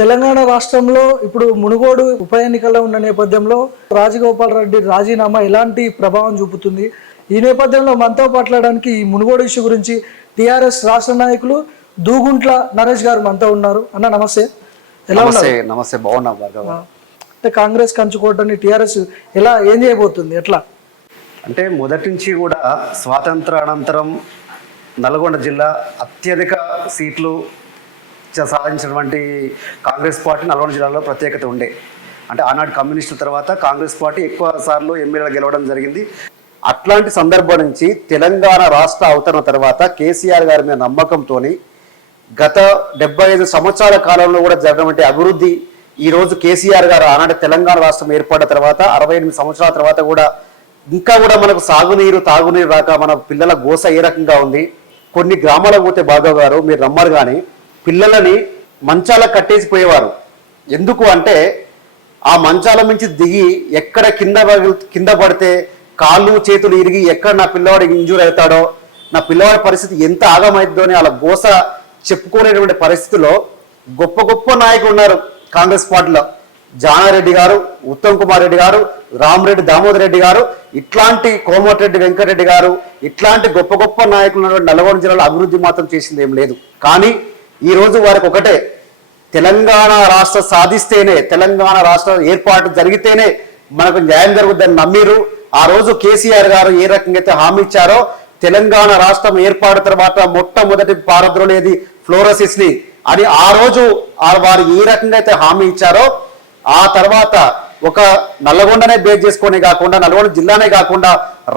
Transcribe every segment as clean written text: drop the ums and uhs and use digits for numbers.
తెలంగాణ రాష్ట్రంలో ఇప్పుడు మునుగోడు ఉప ఎన్నికల్లో ఉన్న నేపథ్యంలో రాజగోపాల్ రెడ్డి రాజీనామా ఎలాంటి ప్రభావం చూపుతుంది? ఈ నేపథ్యంలో మనతో మాట్లాడడానికి ఈ మునుగోడు ఇష్యూ గురించి టీఆర్ఎస్ రాష్ట్ర నాయకులు దూగుంట్ల నరేష్ గారు మనతో ఉన్నారు. అన్న నమస్తే, ఎలా ఉన్నారు? నమస్తే, బాగున్నా. అంటే కాంగ్రెస్ కంచుకోవటాన్ని టీఆర్ఎస్ ఏం చేయబోతుంది, ఎట్లా? అంటే మొదటి నుంచి కూడా స్వాతంత్ర అనంతరం నల్గొండ జిల్లా అత్యధిక సీట్లు సాధించినటువంటి కాంగ్రెస్ పార్టీ నల్గొండ జిల్లాలో ప్రత్యేకత ఉండే. అంటే ఆనాడు కమ్యూనిస్టుల తర్వాత కాంగ్రెస్ పార్టీ ఎక్కువ సార్లు ఎమ్మెల్యేలు గెలవడం జరిగింది. అట్లాంటి సందర్భం నుంచి తెలంగాణ రాష్ట్ర అవతరణ తర్వాత కేసీఆర్ గారి మీద నమ్మకంతో గత 75 సంవత్సరాల కాలంలో కూడా జరిగినటువంటి అభివృద్ధి ఈరోజు కేసీఆర్ గారు ఆనాడు తెలంగాణ రాష్ట్రం ఏర్పడిన తర్వాత 68 సంవత్సరాల తర్వాత కూడా ఇంకా కూడా మనకు సాగునీరు తాగునీరు రాక మన పిల్లల గోస ఏ రకంగా ఉంది. కొన్ని గ్రామాలకు పోతే బాధవ్ గారు మీరు నమ్మరు కానీ పిల్లలని మంచాల కట్టేసిపోయేవారు. ఎందుకు అంటే ఆ మంచాల నుంచి దిగి ఎక్కడ కింద పడితే కాళ్ళు చేతులు ఇరిగి ఎక్కడ నా పిల్లవాడికి ఇంజూర్ అవుతాడో, నా పిల్లవాడి పరిస్థితి ఎంత ఆగమైద్దో అని వాళ్ళ గోస చెప్పుకోలేటువంటి పరిస్థితిలో గొప్ప గొప్ప నాయకులు ఉన్నారు కాంగ్రెస్ పార్టీలో. జానారెడ్డి గారు, ఉత్తమ్ కుమార్ రెడ్డి గారు, రామరెడ్డి దామోదర్ రెడ్డి గారు, ఇట్లాంటి కోమటిరెడ్డి వెంకటరెడ్డి గారు, ఇట్లాంటి గొప్ప గొప్ప నాయకులు ఉన్నటువంటి నల్గొండ జిల్లాలో అభివృద్ధి మాత్రం చేసింది ఏం లేదు. కానీ ఈరోజు వారికి ఒకటే, తెలంగాణ రాష్ట్ర సాధిస్తేనే, తెలంగాణ రాష్ట్ర ఏర్పాటు జరిగితేనే మనకు న్యాయం జరుగుతుందని నమ్మిరు. ఆ రోజు కేసీఆర్ గారు ఏ రకంగా అయితే హామీ ఇచ్చారో తెలంగాణ రాష్ట్రం ఏర్పాటు తర్వాత మొట్టమొదటి పారద్రోలేది ఫ్లోరోసిస్ ని అని ఆ రోజు వారు ఏ రకంగా అయితే హామీ ఇచ్చారో ఆ తర్వాత ఒక నల్లగొండనే బేస్ చేసుకునే కాకుండా నల్గొండ జిల్లానే కాకుండా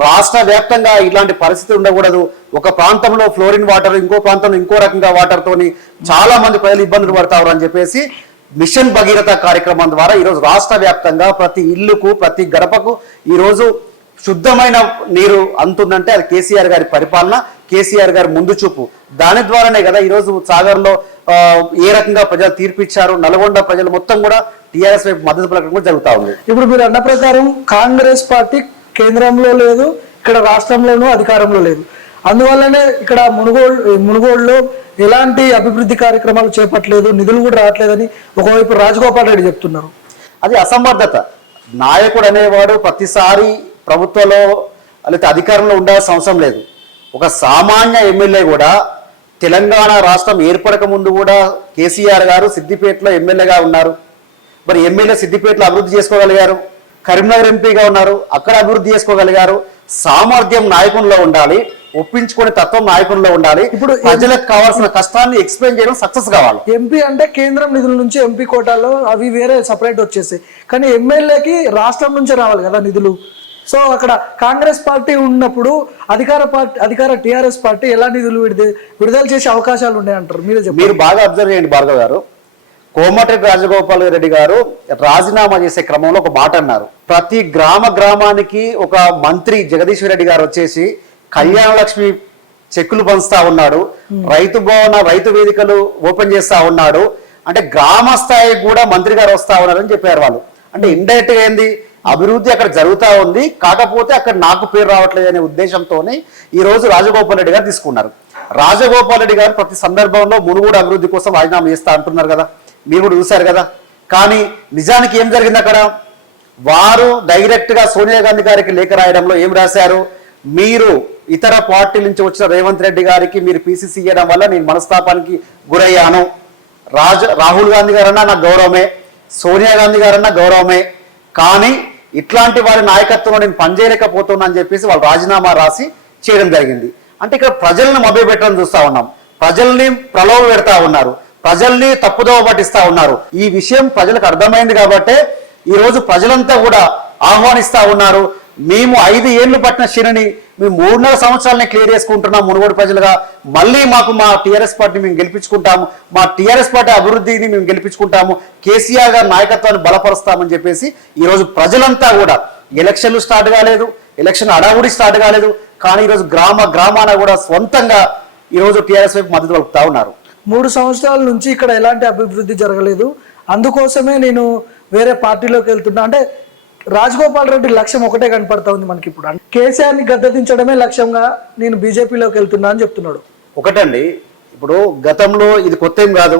రాష్ట్ర వ్యాప్తంగా ఇలాంటి పరిస్థితి ఉండకూడదు. ఒక ప్రాంతంలో ఫ్లోరిన్ వాటర్, ఇంకో ప్రాంతంలో ఇంకో రకంగా వాటర్ తోని చాలా మంది ప్రజలు ఇబ్బందులు పడతారు అని చెప్పేసి మిషన్ భగీరథ కార్యక్రమం ద్వారా ఈరోజు రాష్ట్ర వ్యాప్తంగా ప్రతి ఇల్లుకు ప్రతి గడపకు ఈరోజు శుద్ధమైన నీరు అందుతుందంటే అది కేసీఆర్ గారి పరిపాలన, కేసీఆర్ గారి ముందు చూపు. దాని ద్వారానే కదా ఈరోజు సాగర్లో ఏ రకంగా ప్రజలు తీర్పిచ్చారు. నల్గొండ ప్రజలు మొత్తం కూడా టీఆర్ఎస్ వైపు మద్దతు పలకడం కూడా జరుగుతూ ఉంది. ఇప్పుడు మీరు అన్న ప్రకారం కాంగ్రెస్ పార్టీ కేంద్రంలో లేదు, ఇక్కడ రాష్ట్రంలోనూ అధికారంలో లేదు. అందువల్లనే ఇక్కడ మునుగోడులో ఎలాంటి అభివృద్ధి కార్యక్రమాలు చేపట్టలేదు, నిధులు కూడా రావట్లేదని ఒకవైపు రాజగోపాల్ రెడ్డి చెప్తున్నారు. అది అసమర్థత. నాయకుడు అనేవాడు ప్రతిసారి ప్రభుత్వంలో లేకపోతే అధికారంలో ఉండాల్సిన అవసరం లేదు. ఒక సామాన్య ఎమ్మెల్యే కూడా తెలంగాణ రాష్ట్రం ఏర్పడక ముందు కూడా కేసీఆర్ గారు సిద్దిపేటలో ఎమ్మెల్యేగా ఉన్నారు. మరి ఎమ్మెల్యే సిద్దిపేటలో అభివృద్ధి చేసుకోగలిగారు. కరీంనగర్ ఎంపీగా ఉన్నారు, అక్కడ అభివృద్ధి చేసుకోగలిగారు. సామర్థ్యం నాయకుల్లో ఉండాలి, ఒప్పించుకునే తత్వం నాయకుల్లో ఉండాలి. ఇప్పుడు ప్రజలకు కావాల్సిన కష్టాన్ని ఎక్స్ప్లెయిన్ చేయడం సక్సెస్ కావాలి. ఎంపీ అంటే కేంద్రం నిధుల నుంచి ఎంపీ కోటాలో అవి వేరే సపరేట్ వచ్చేసాయి, కానీ ఎమ్మెల్యేకి రాష్ట్రం నుంచే రావాలి కదా నిధులు. సో అక్కడ కాంగ్రెస్ పార్టీ ఉన్నప్పుడు అధికార టీఆర్ఎస్ పార్టీ ఎలా నిధులు విడుదల చేసే అవకాశాలు ఉన్నాయంటారు? మీరు బాగా అబ్జర్వ్ చేయండి భార్గవ్ గారు. కోమటిరెడ్డి రాజగోపాల్ రెడ్డి గారు రాజీనామా చేసే క్రమంలో ఒక మాట అన్నారు. ప్రతి గ్రామానికి ఒక మంత్రి జగదీశ్వర్ రెడ్డి గారు వచ్చేసి కళ్యాణ లక్ష్మి చెక్కులు పంచుతా ఉన్నాడు, రైతు భవన రైతు వేదికలు ఓపెన్ చేస్తా ఉన్నాడు. అంటే గ్రామ స్థాయికి కూడా మంత్రి గారు వస్తా ఉన్నారని చెప్పారు వాళ్ళు. అంటే ఇండైరెక్ట్ గా ఏంది, అభివృద్ధి అక్కడ జరుగుతూ ఉంది, కాకపోతే అక్కడ నాకు పేరు రావట్లేదు అనే ఉద్దేశంతోనే ఈ రోజు రాజగోపాల్ రెడ్డి గారు తీసుకున్నారు. రాజగోపాల్ రెడ్డి గారు ప్రతి సందర్భంలో మునుగోడు అభివృద్ధి కోసం రాజీనామా చేస్తా అంటున్నారు కదా, మీరు కూడా చూశారు కదా. కానీ నిజానికి ఏం జరిగింది అక్కడ? వారు డైరెక్ట్ గా సోనియా గాంధీ గారికి లేఖ రాయడంలో ఏం రాశారు, మీరు ఇతర పార్టీల నుంచి వచ్చిన రేవంత్ రెడ్డి గారికి మీరు పీసీసీ ఇవ్వడం వల్ల నేను మనస్తాపానికి గురయ్యాను. రాహుల్ గాంధీ గారన్నా నాకు గౌరవమే, సోనియా గాంధీ గారన్నా గౌరవమే, కానీ ఇట్లాంటి వారి నాయకత్వంలో నేను పనిచేయలేకపోతున్నా అని చెప్పేసి వాళ్ళు రాజీనామా రాసి చేయడం జరిగింది. అంటే ఇక్కడ ప్రజలను మభ్యపెట్టడం చూస్తా ఉన్నాం, ప్రజల్ని ప్రలోభ పెడతా ఉన్నారు, ప్రజల్ని తప్పుదోవ పట్టిస్తా ఉన్నారు. ఈ విషయం ప్రజలకు అర్థమైంది కాబట్టే ఈ రోజు ప్రజలంతా కూడా ఆహ్వానిస్తా ఉన్నారు. మేము 5 ఏళ్లు పట్టిన శనిని మేము 3.5 సంవత్సరాలని క్లియర్ చేసుకుంటున్నాం మునుగోడు ప్రజలుగా. మళ్ళీ మాకు మా టీఆర్ఎస్ పార్టీ మేము గెలిపించుకుంటాము, మా టీఆర్ఎస్ పార్టీ అభివృద్ధిని మేము గెలిపించుకుంటాము, కేసీఆర్ గారి నాయకత్వాన్ని బలపరుస్తామని చెప్పేసి ఈ రోజు ప్రజలంతా కూడా, ఎలక్షన్లు స్టార్ట్ కాలేదు, ఎలక్షన్ అడావుడి స్టార్ట్ కాలేదు, కానీ ఈరోజు గ్రామాన కూడా సొంతంగా ఈరోజు టీఆర్ఎస్ వైపు మద్దతు పలుకుతా ఉన్నారు. 3 సంవత్సరాల నుంచి ఇక్కడ ఎలాంటి అభివృద్ధి జరగలేదు, అందుకోసమే నేను వేరే పార్టీలోకి వెళ్తున్నా అంటే రాజగోపాల్ రెడ్డి లక్ష్యం ఒకటే కనపడతా ఉంది మనకి. ఇప్పుడు కేసీఆర్ని గద్దెదించడమే లక్ష్యంగా నేను బీజేపీలోకి వెళ్తున్నా అని చెప్తున్నాడు. ఒకటండి, ఇప్పుడు గతంలో ఇది కొత్త ఏం కాదు,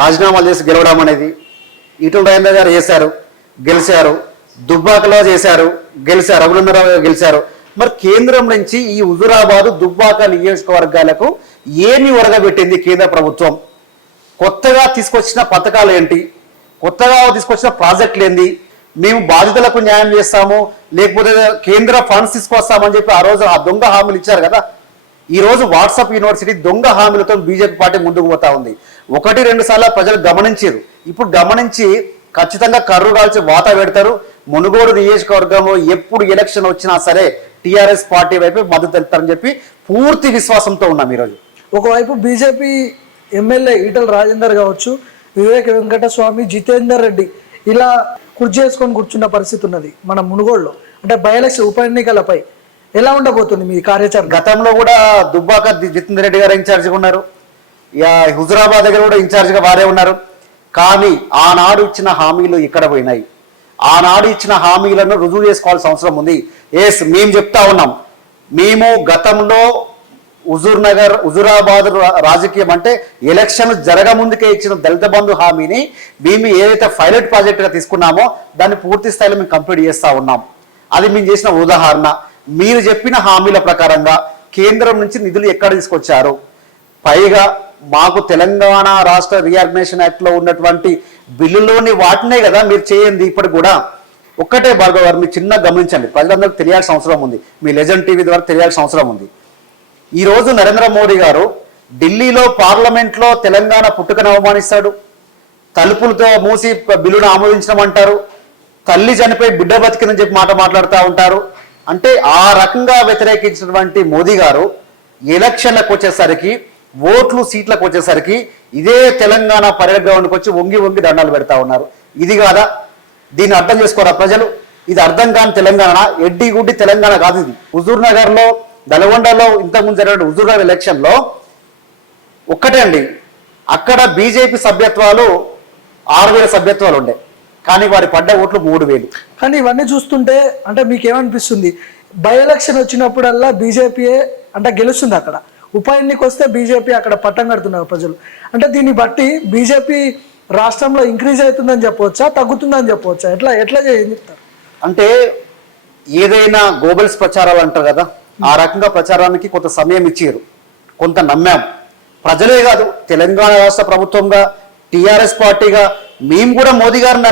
రాజీనామాలు చేసి గెలవడం అనేది. ఈటల రాజేందర్ గారు చేశారు, గెలిచారు. దుబ్బాకలో చేశారు, గెలిచారు. రఘునందరావు గారు గెలిచారు. మరి కేంద్రం నుంచి ఈ హుజురాబాదు దుబ్బాక నియోజకవర్గాలకు ఏమి ఒరగబెట్టింది కేంద్ర ప్రభుత్వం? కొత్తగా తీసుకొచ్చిన పథకాలు ఏంటి, కొత్తగా తీసుకొచ్చిన ప్రాజెక్టులు ఏంది? మేము బాధితులకు న్యాయం చేస్తాము, లేకపోతే కేంద్ర ఫండ్స్ తీసుకొస్తామని చెప్పి ఆ రోజు ఆ దొంగ హామీలు ఇచ్చారు కదా. ఈ రోజు వాట్సాప్ యూనివర్సిటీ దొంగ హామీలతో బీజేపీ పార్టీ ముందుకు పోతా ఉంది. 1-2 సార్లు ప్రజలు గమనించారు. ఇప్పుడు గమనించి ఖచ్చితంగా కర్రు కాల్చి వాత పెడతారు. మునుగోడు నియోజకవర్గంలో ఎప్పుడు ఎలక్షన్ వచ్చినా సరే టీఆర్ఎస్ పార్టీ వైపు మద్దతు తెలుపుతారని చెప్పి పూర్తి విశ్వాసంతో ఉన్నాం ఈరోజు. ఒకవైపు బీజేపీ ఎమ్మెల్యే ఈటల రాజేందర్ కావచ్చు, వివేక వెంకటస్వామి, జితేందర్ రెడ్డి ఇలా కుర్చీ చేసుకొని కూర్చున్న పరిస్థితి ఉన్నది మన మునుగోడులో. అంటే బై ఎలక్షన్ ఉప ఎన్నికలపై ఎలా ఉండబోతుంది మీ కార్యాచరణ? గతంలో కూడా దుబ్బాక జితేందర్ రెడ్డి గారు ఇన్ఛార్జిగా ఉన్నారు, హుజురాబాద్ దగ్గర కూడా ఇన్ఛార్జిగా వారే ఉన్నారు. కానీ ఆనాడు ఇచ్చిన హామీలు ఇక్కడ పోయినాయి. ఆనాడు ఇచ్చిన హామీలను రుజువు చేసుకోవాల్సిన అవసరం ఉంది. మేము చెప్తా ఉన్నాం, మేము గతంలో హుజురాబాద్ రాజకీయం అంటే ఎలక్షన్ జరగముందుకే ఇచ్చిన దళిత బంధు హామీని మేము ఏదైతే పైలట్ ప్రాజెక్టుగా తీసుకున్నామో దాన్ని పూర్తి స్థాయిలో మేము కంప్లీట్ చేస్తూ ఉన్నాం. అది మేము చేసిన ఉదాహరణ. మీరు చెప్పిన హామీల ప్రకారంగా కేంద్రం నుంచి నిధులు ఎక్కడ తీసుకొచ్చారు? పైగా మాకు తెలంగాణ రాష్ట్ర రీఆర్గనైజేషన్ యాక్ట్ లో ఉన్నటువంటి బిల్లులోని వాటినే కదా మీరు చేయండి. ఇప్పటికి కూడా ఒక్కటే భార్గవ్ గారు మీరు చిన్న గమనించండి, ప్రజలందరికీ తెలియాల్సిన అవసరం ఉంది, మీ లెజెండ్ టీవీ ద్వారా తెలియాల్సిన అవసరం ఉంది. ఈ రోజు నరేంద్ర మోడీ గారు ఢిల్లీలో పార్లమెంట్లో తెలంగాణ పుట్టుకను అవమానిస్తాడు, తలుపులతో మూసి బిల్లును ఆమోదించమంటారు, తల్లి చనిపోయి బిడ్డ బతికినని చెప్పి మాట్లాడుతూ ఉంటారు. అంటే ఆ రకంగా వ్యతిరేకించినటువంటి మోదీ గారు ఎలక్షన్లకు వచ్చేసరికి, ఓట్లు సీట్లకు వచ్చేసరికి ఇదే తెలంగాణ పరేడ్ గ్రౌండ్కి వచ్చి వంగి వంగి దండాలు పెడతా ఉన్నారు. ఇది కాదా? దీన్ని అర్థం చేసుకోరా ప్రజలు? ఇది అర్థం కాని తెలంగాణ, ఎడ్డి గుడ్డి తెలంగాణ కాదు ఇది. హుజూర్ నగర్ లో, నల్గొండలో ఇంతకుముందు జరిగిన హుజూర్ నగర్ ఎలక్షన్ లో ఒక్కటే అండి, అక్కడ బీజేపీ సభ్యత్వాలు 6,000 సభ్యత్వాలు ఉండే, కానీ వారి పడ్డ ఓట్లు 3,000. కానీ ఇవన్నీ చూస్తుంటే అంటే మీకేమనిపిస్తుంది? బై ఎలక్షన్ వచ్చినప్పుడల్లా బీజేపీయే అంటే గెలుస్తుంది. అక్కడ ఉప ఎన్నిక వస్తే బీజేపీ అక్కడ పట్టం కడుతున్నారు ప్రజలు. అంటే దీన్ని బట్టి బీజేపీ రాష్ట్రంలో ఇంక్రీజ్ అవుతుందని చెప్పవచ్చా, తగ్గుతుందని చెప్పవచ్చా? ఎట్లా ఏం చెప్తారు? అంటే ఏదైనా గోబెల్స్ ప్రచారాలు అంటారు కదా, ఆ రకంగా ప్రచారానికి కొంత సమయం ఇచ్చారు, కొంత నమ్మాం. ప్రజలే కాదు, తెలంగాణ రాష్ట్ర ప్రభుత్వంగా టీఆర్ఎస్ పార్టీగా మేము కూడా మోదీ గారిని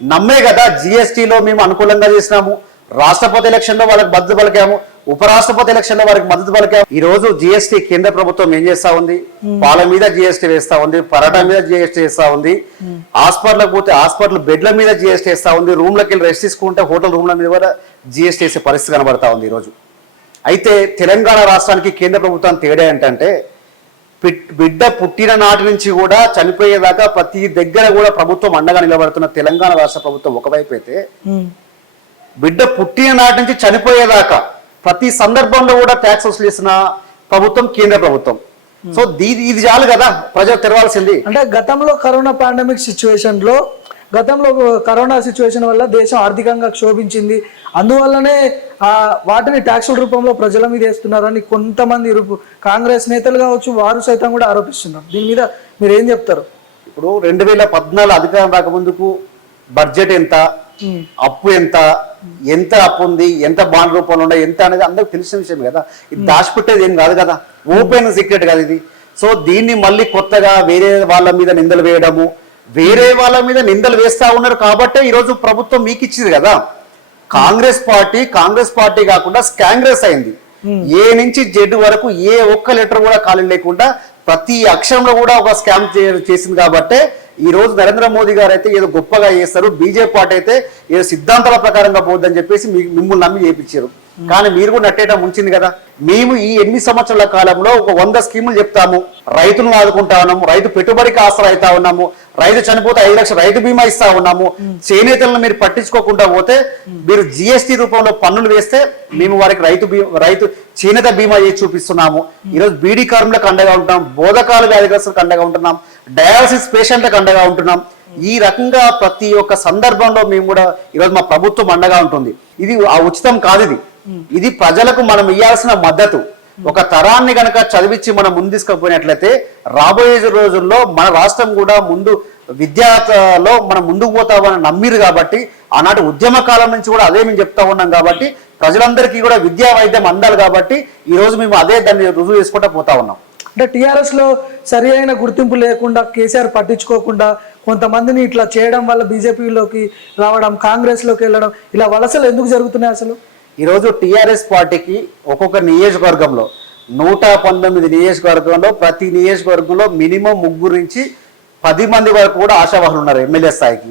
నమ్మే కదా జిఎస్టీలో మేము అనుకూలంగా చేసినాము. రాష్ట్రపతి ఎలక్షన్లో వాళ్ళకి మద్దతు పలికాము, ఉపరాష్ట్రపతి ఎలక్షన్లో వారికి మద్దతు పలికాము. ఈ రోజు జిఎస్టీ కేంద్ర ప్రభుత్వం ఏం చేస్తా ఉంది? పాల మీద జిఎస్టీ వేస్తా ఉంది, పరాటా మీద జిఎస్టీ వేస్తా ఉంది, హాస్పిటల్కి పోతే హాస్పిటల్ బెడ్ల మీద జిఎస్టీ వేస్తా ఉంది, రూమ్లకి వెళ్ళి రెస్ట్ తీసుకుంటే హోటల్ రూమ్ల మీద కూడా జిఎస్టీ వేసే పరిస్థితి కనబడతా ఉంది ఈరోజు. అయితే తెలంగాణ రాష్ట్రానికి కేంద్ర ప్రభుత్వం తేడా ఏంటంటే, బిడ్డ పుట్టిన నాటి నుంచి కూడా చనిపోయేదాకా ప్రతి దగ్గర కూడా ప్రభుత్వం అండగా నిలబడుతున్న తెలంగాణ రాష్ట్ర ప్రభుత్వం ఒకవైపు అయితే, బిడ్డ పుట్టిన నాటి నుంచి చనిపోయేదాకా ప్రతి సందర్భంలో కూడా ట్యాక్స్ వసూలు చేసిన ప్రభుత్వం కేంద్ర ప్రభుత్వం. సో ఇది చాలు కదా ప్రజలు తెరవాల్సింది. అంటే గతంలో కరోనా పాండమిక్ కరోనా సిచ్యువేషన్ వల్ల దేశం ఆర్థికంగా క్షోభించింది, అందువల్లనే వాటిని ట్యాక్సుల రూపంలో ప్రజల మీద వేస్తున్నారని కొంతమంది కాంగ్రెస్ నేతలు కావచ్చు వారు సైతం కూడా ఆరోపిస్తున్నారు. దీని మీద మీరు ఏం చెప్తారు? ఇప్పుడు 2014 అధికారం రాకముందుకు బడ్జెట్ ఎంత, అప్పు ఎంత అప్పు ఉంది, ఎంత బాండ్ రూపంలో ఉన్నాయి, ఎంత అనేది అందరికి తెలిసిన విషయం కదా. ఇది దాచిపెట్టేది ఏం కాదు కదా, ఓపెన్ సీక్రెట్ కదా ఇది. సో దీన్ని మళ్ళీ కొత్తగా వేరే వాళ్ళ మీద నిందలు వేయడము, వేరే వాళ్ళ మీద నిందలు వేస్తా ఉన్నారు కాబట్టే ఈరోజు ప్రభుత్వం మీకు ఇచ్చింది కదా. కాంగ్రెస్ పార్టీ కాకుండా స్కాంగ్రెస్ అయింది. ఏ నుంచి జెడ్ వరకు ఏ ఒక్క లెటర్ కూడా ఖాళీ లేకుండా ప్రతి అక్షరంలో కూడా ఒక స్కామ్ చేసింది కాబట్టే ఈ రోజు నరేంద్ర మోదీ గారు అయితే ఏదో గొప్పగా చేస్తారు, బీజేపీ పార్టీ అయితే ఏదో సిద్ధాంతాల ప్రకారంగా పోద్దని చెప్పేసి మిమ్మల్ని నమ్మి చేపించారు. కానీ మీరు కూడా నట్టేయడం ఉంచింది కదా. మేము ఈ 8 సంవత్సరాల కాలంలో ఒక 100 స్కీములు చెప్తాము, రైతులను ఆదుకుంటా ఉన్నాము, రైతు పెట్టుబడికి ఆసరా అవుతా ఉన్నాము, రైతు చనిపోతే 5 లక్షల రైతు బీమా ఇస్తా ఉన్నాము. చేనేతలను మీరు పట్టించుకోకుండా పోతే, మీరు జిఎస్టీ రూపంలో పన్నులు వేస్తే మేము వారికి రైతు చేనేత బీమా చేసి చూపిస్తున్నాము. ఈరోజు బీడీ కార్మికులకు అండగా ఉంటున్నాం, బోధకాల వ్యాధిగ్రస్తులకు అండగా ఉంటున్నాం, డయాలసిస్ పేషెంట్లకు అండగా ఉంటున్నాం. ఈ రకంగా ప్రతి ఒక్క సందర్భంలో మేము కూడా ఈరోజు మా ప్రభుత్వం అండగా ఉంటుంది. ఇది ఆ ఉచితం కాదు, ఇది ప్రజలకు మనం ఇవ్వాల్సిన మద్దతు. ఒక తరాన్ని గనక చదివించి మనం ముందు తీసుకుపోయినట్లయితే రాబోయే రోజుల్లో మన రాష్ట్రం కూడా ముందు విద్యలో మనం ముందుకు పోతామని నమ్మిరు కాబట్టి ఆనాటి ఉద్యమ కాలం నుంచి కూడా అదే మేము చెప్తా ఉన్నాం కాబట్టి ప్రజలందరికీ కూడా విద్యా వైద్యం అందాలి కాబట్టి ఈ రోజు మేము అదే దాన్ని రుజువు చేసుకుంటూ పోతా ఉన్నాం. అంటే టీఆర్ఎస్ లో సరి అయిన గుర్తింపు లేకుండా కేసీఆర్ పట్టించుకోకుండా కొంతమందిని ఇట్లా చేయడం వల్ల బీజేపీలోకి రావడం, కాంగ్రెస్ లోకి వెళ్ళడం, ఇలా వలసలు ఎందుకు జరుగుతున్నాయి అసలు? ఈరోజు టీఆర్ఎస్ పార్టీకి ఒక్కొక్క నియోజకవర్గంలో 119 నియోజకవర్గంలో ప్రతి నియోజకవర్గంలో మినిమం 3 నుంచి 10 మంది వరకు కూడా ఆశావాహులు ఉన్నారు ఎమ్మెల్యే స్థాయికి.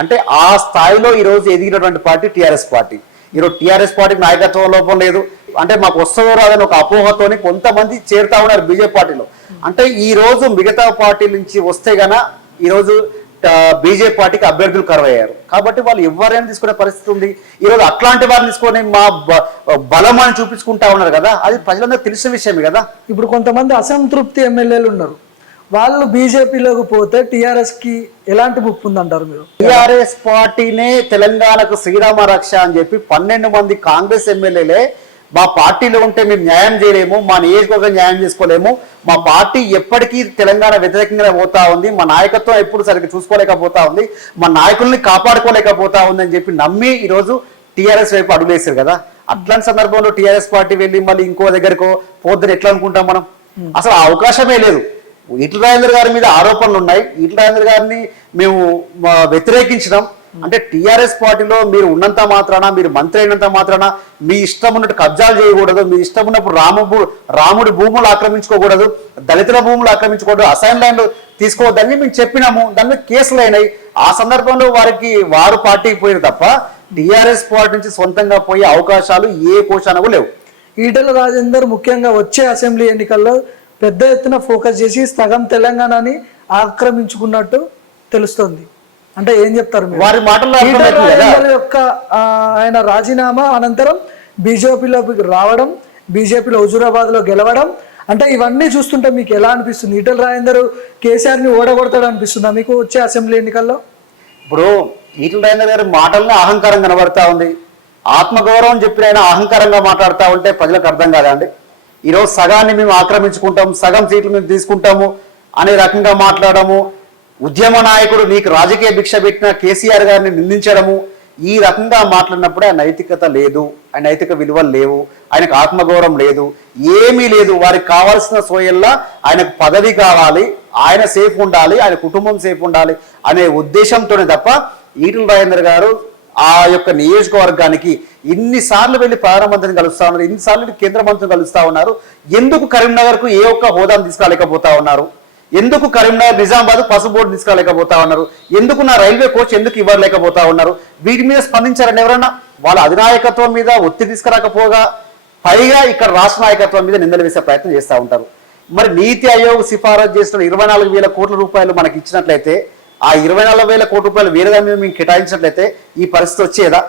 అంటే ఆ స్థాయిలో ఈ రోజు ఎదిగినటువంటి పార్టీ టీఆర్ఎస్ పార్టీ. ఈరోజు టీఆర్ఎస్ పార్టీకి నాయకత్వం లోపం లేదు, అంటే మాకు వస్తుందో రాదని ఒక అపోహతోని కొంతమంది చేరుతా ఉన్నారు బీజేపీ పార్టీలో. అంటే ఈ రోజు మిగతా పార్టీల నుంచి వస్తే గన ఈరోజు బీజేపీ పార్టీకి అభ్యర్థులు కరువయ్యారు కాబట్టి వాళ్ళు ఎవరైనా తీసుకునే పరిస్థితి ఉంది. ఈరోజు అట్లాంటి వారిని తీసుకొని మా బలం అని చూపించుకుంటా ఉన్నారు కదా, అది ప్రజలందరూ తెలిసిన విషయమే కదా. ఇప్పుడు కొంతమంది అసంతృప్తి ఎమ్మెల్యేలు ఉన్నారు, వాళ్ళు బీజేపీలోకి పోతే టీఆర్ఎస్ కి ఎలాంటి ముప్పు ఉందంటారు మీరు? టీఆర్ఎస్ పార్టీనే తెలంగాణకు శ్రీరామ రక్ష అని చెప్పి 12 మంది కాంగ్రెస్ ఎమ్మెల్యేలే మా పార్టీలో ఉంటే మేము న్యాయం చేయలేము, మా నియోజకవర్గం న్యాయం చేసుకోలేము, మా పార్టీ ఎప్పటికీ తెలంగాణ వ్యతిరేకంగా పోతా ఉంది, మా నాయకత్వం ఎప్పుడు సరిగ్గా చూసుకోలేకపోతా ఉంది, మా నాయకుల్ని కాపాడుకోలేకపోతా ఉంది అని చెప్పి నమ్మి ఈరోజు టీఆర్ఎస్ వైపు అడుగులేసారు కదా. అట్లాంటి సందర్భంలో టీఆర్ఎస్ పార్టీ వెళ్ళి మళ్ళీ ఇంకో దగ్గరకో పోద్దని ఎట్లా అనుకుంటాం మనం? అసలు ఆ అవకాశమే లేదు. ఈటల రాజేందర్ గారి మీద ఆరోపణలు ఉన్నాయి, ఈటల రాజేందర్ గారిని మేము వ్యతిరేకించినాం. అంటే టీఆర్ఎస్ పార్టీలో మీరు ఉన్నంత మాత్రాన, మీరు మంత్రి అయినంత మాత్రాన మీ ఇష్టం ఉన్నట్టు కబ్జాలు చేయకూడదు, మీ ఇష్టం ఉన్నప్పుడు రాముడి భూములు ఆక్రమించుకోకూడదు, దళితుల భూములు ఆక్రమించుకోకూడదు, అసైన్ ల్యాండ్ తీసుకోవద్దని మేము చెప్పినాము. దాని మీద కేసులు అయినాయి. ఆ సందర్భంలో వారు పార్టీకి పోయిన తప్ప టీఆర్ఎస్ పార్టీ నుంచి సొంతంగా పోయే అవకాశాలు ఏ కోశానకు లేవు. ఈటల రాజేందర్ ముఖ్యంగా వచ్చే అసెంబ్లీ ఎన్నికల్లో పెద్ద ఎత్తున ఫోకస్ చేసి సగం తెలంగాణని ఆక్రమించుకున్నట్టు తెలుస్తోంది. అంటే ఏం చెప్తారు వారి మాటల్లో? యొక్క ఆయన రాజీనామా అనంతరం బీజేపీలోకి రావడం, బీజేపీలో హుజూరాబాద్ లో గెలవడం, అంటే ఇవన్నీ చూస్తుంటే మీకు ఎలా అనిపిస్తుంది? ఈటల రాజేందర్ కేసీఆర్ ని ఓడగొడతాడు అనిపిస్తుందా మీకు వచ్చే అసెంబ్లీ ఎన్నికల్లో? ఇప్పుడు ఈటల రాజేందర్ గారి మాటల్లో అహంకారం కనబడతా ఉంది. ఆత్మగౌరవం చెప్పిన ఆయన అహంకారంగా మాట్లాడుతూ ఉంటే ప్రజలకు అర్థం కాదండి. ఈరోజు సగాన్ని మేము ఆక్రమించుకుంటాం, సగం సీట్లు మేము తీసుకుంటాము అనే రకంగా మాట్లాడము, ఉద్యమ నాయకుడు నీకు రాజకీయ భిక్ష పెట్టిన కేసీఆర్ గారిని నిందించడము, ఈ రకంగా మాట్లాడినప్పుడే ఆయన నైతికత లేదు, ఆయన నైతిక విలువలు లేవు, ఆయనకు ఆత్మగౌరవం లేదు, ఏమీ లేదు. వారికి కావాల్సిన సోయల్లా ఆయనకు పదవి కావాలి, ఆయన సేఫ్ ఉండాలి, ఆయన కుటుంబం సేఫ్ ఉండాలి అనే ఉద్దేశంతోనే తప్ప ఈటల రాజేందర్ గారు ఆ యొక్క నియోజకవర్గానికి ఇన్నిసార్లు వెళ్ళి ప్రధానమంత్రిని కలుస్తా ఉన్నారు, ఇన్నిసార్లు కేంద్ర మంత్రిని కలుస్తా ఉన్నారు. ఎందుకు కరీంనగర్కు ఏ ఒక్క హోదాను తీసుకురాలేకపోతా ఉన్నారు? ఎందుకు కరీంనగర్ నిజామాబాద్ పసుపు బోర్డు తీసుకురాలేకపోతా ఉన్నారు? ఎందుకు నా రైల్వే కోచ్ ఎందుకు ఇవ్వలేకపోతా ఉన్నారు? వీటి మీద స్పందించారని ఎవరన్నా? వాళ్ళ అధినాయకత్వం మీద ఒత్తిడి తీసుకురాకపోగా పైగా ఇక్కడ రాష్ట్ర నాయకత్వం మీద నిందలు వేసే ప్రయత్నం చేస్తూ ఉంటారు. మరి నీతి ఆయోగ్ సిఫారసు చేసిన 24,000 కోట్ల రూపాయలు మనకి ఇచ్చినట్లయితే ఆ 24,000 కోట్ల రూపాయలు వేరే దాని మీద మేము కేటాయించినట్లయితే ఈ పరిస్థితి వచ్చేదా?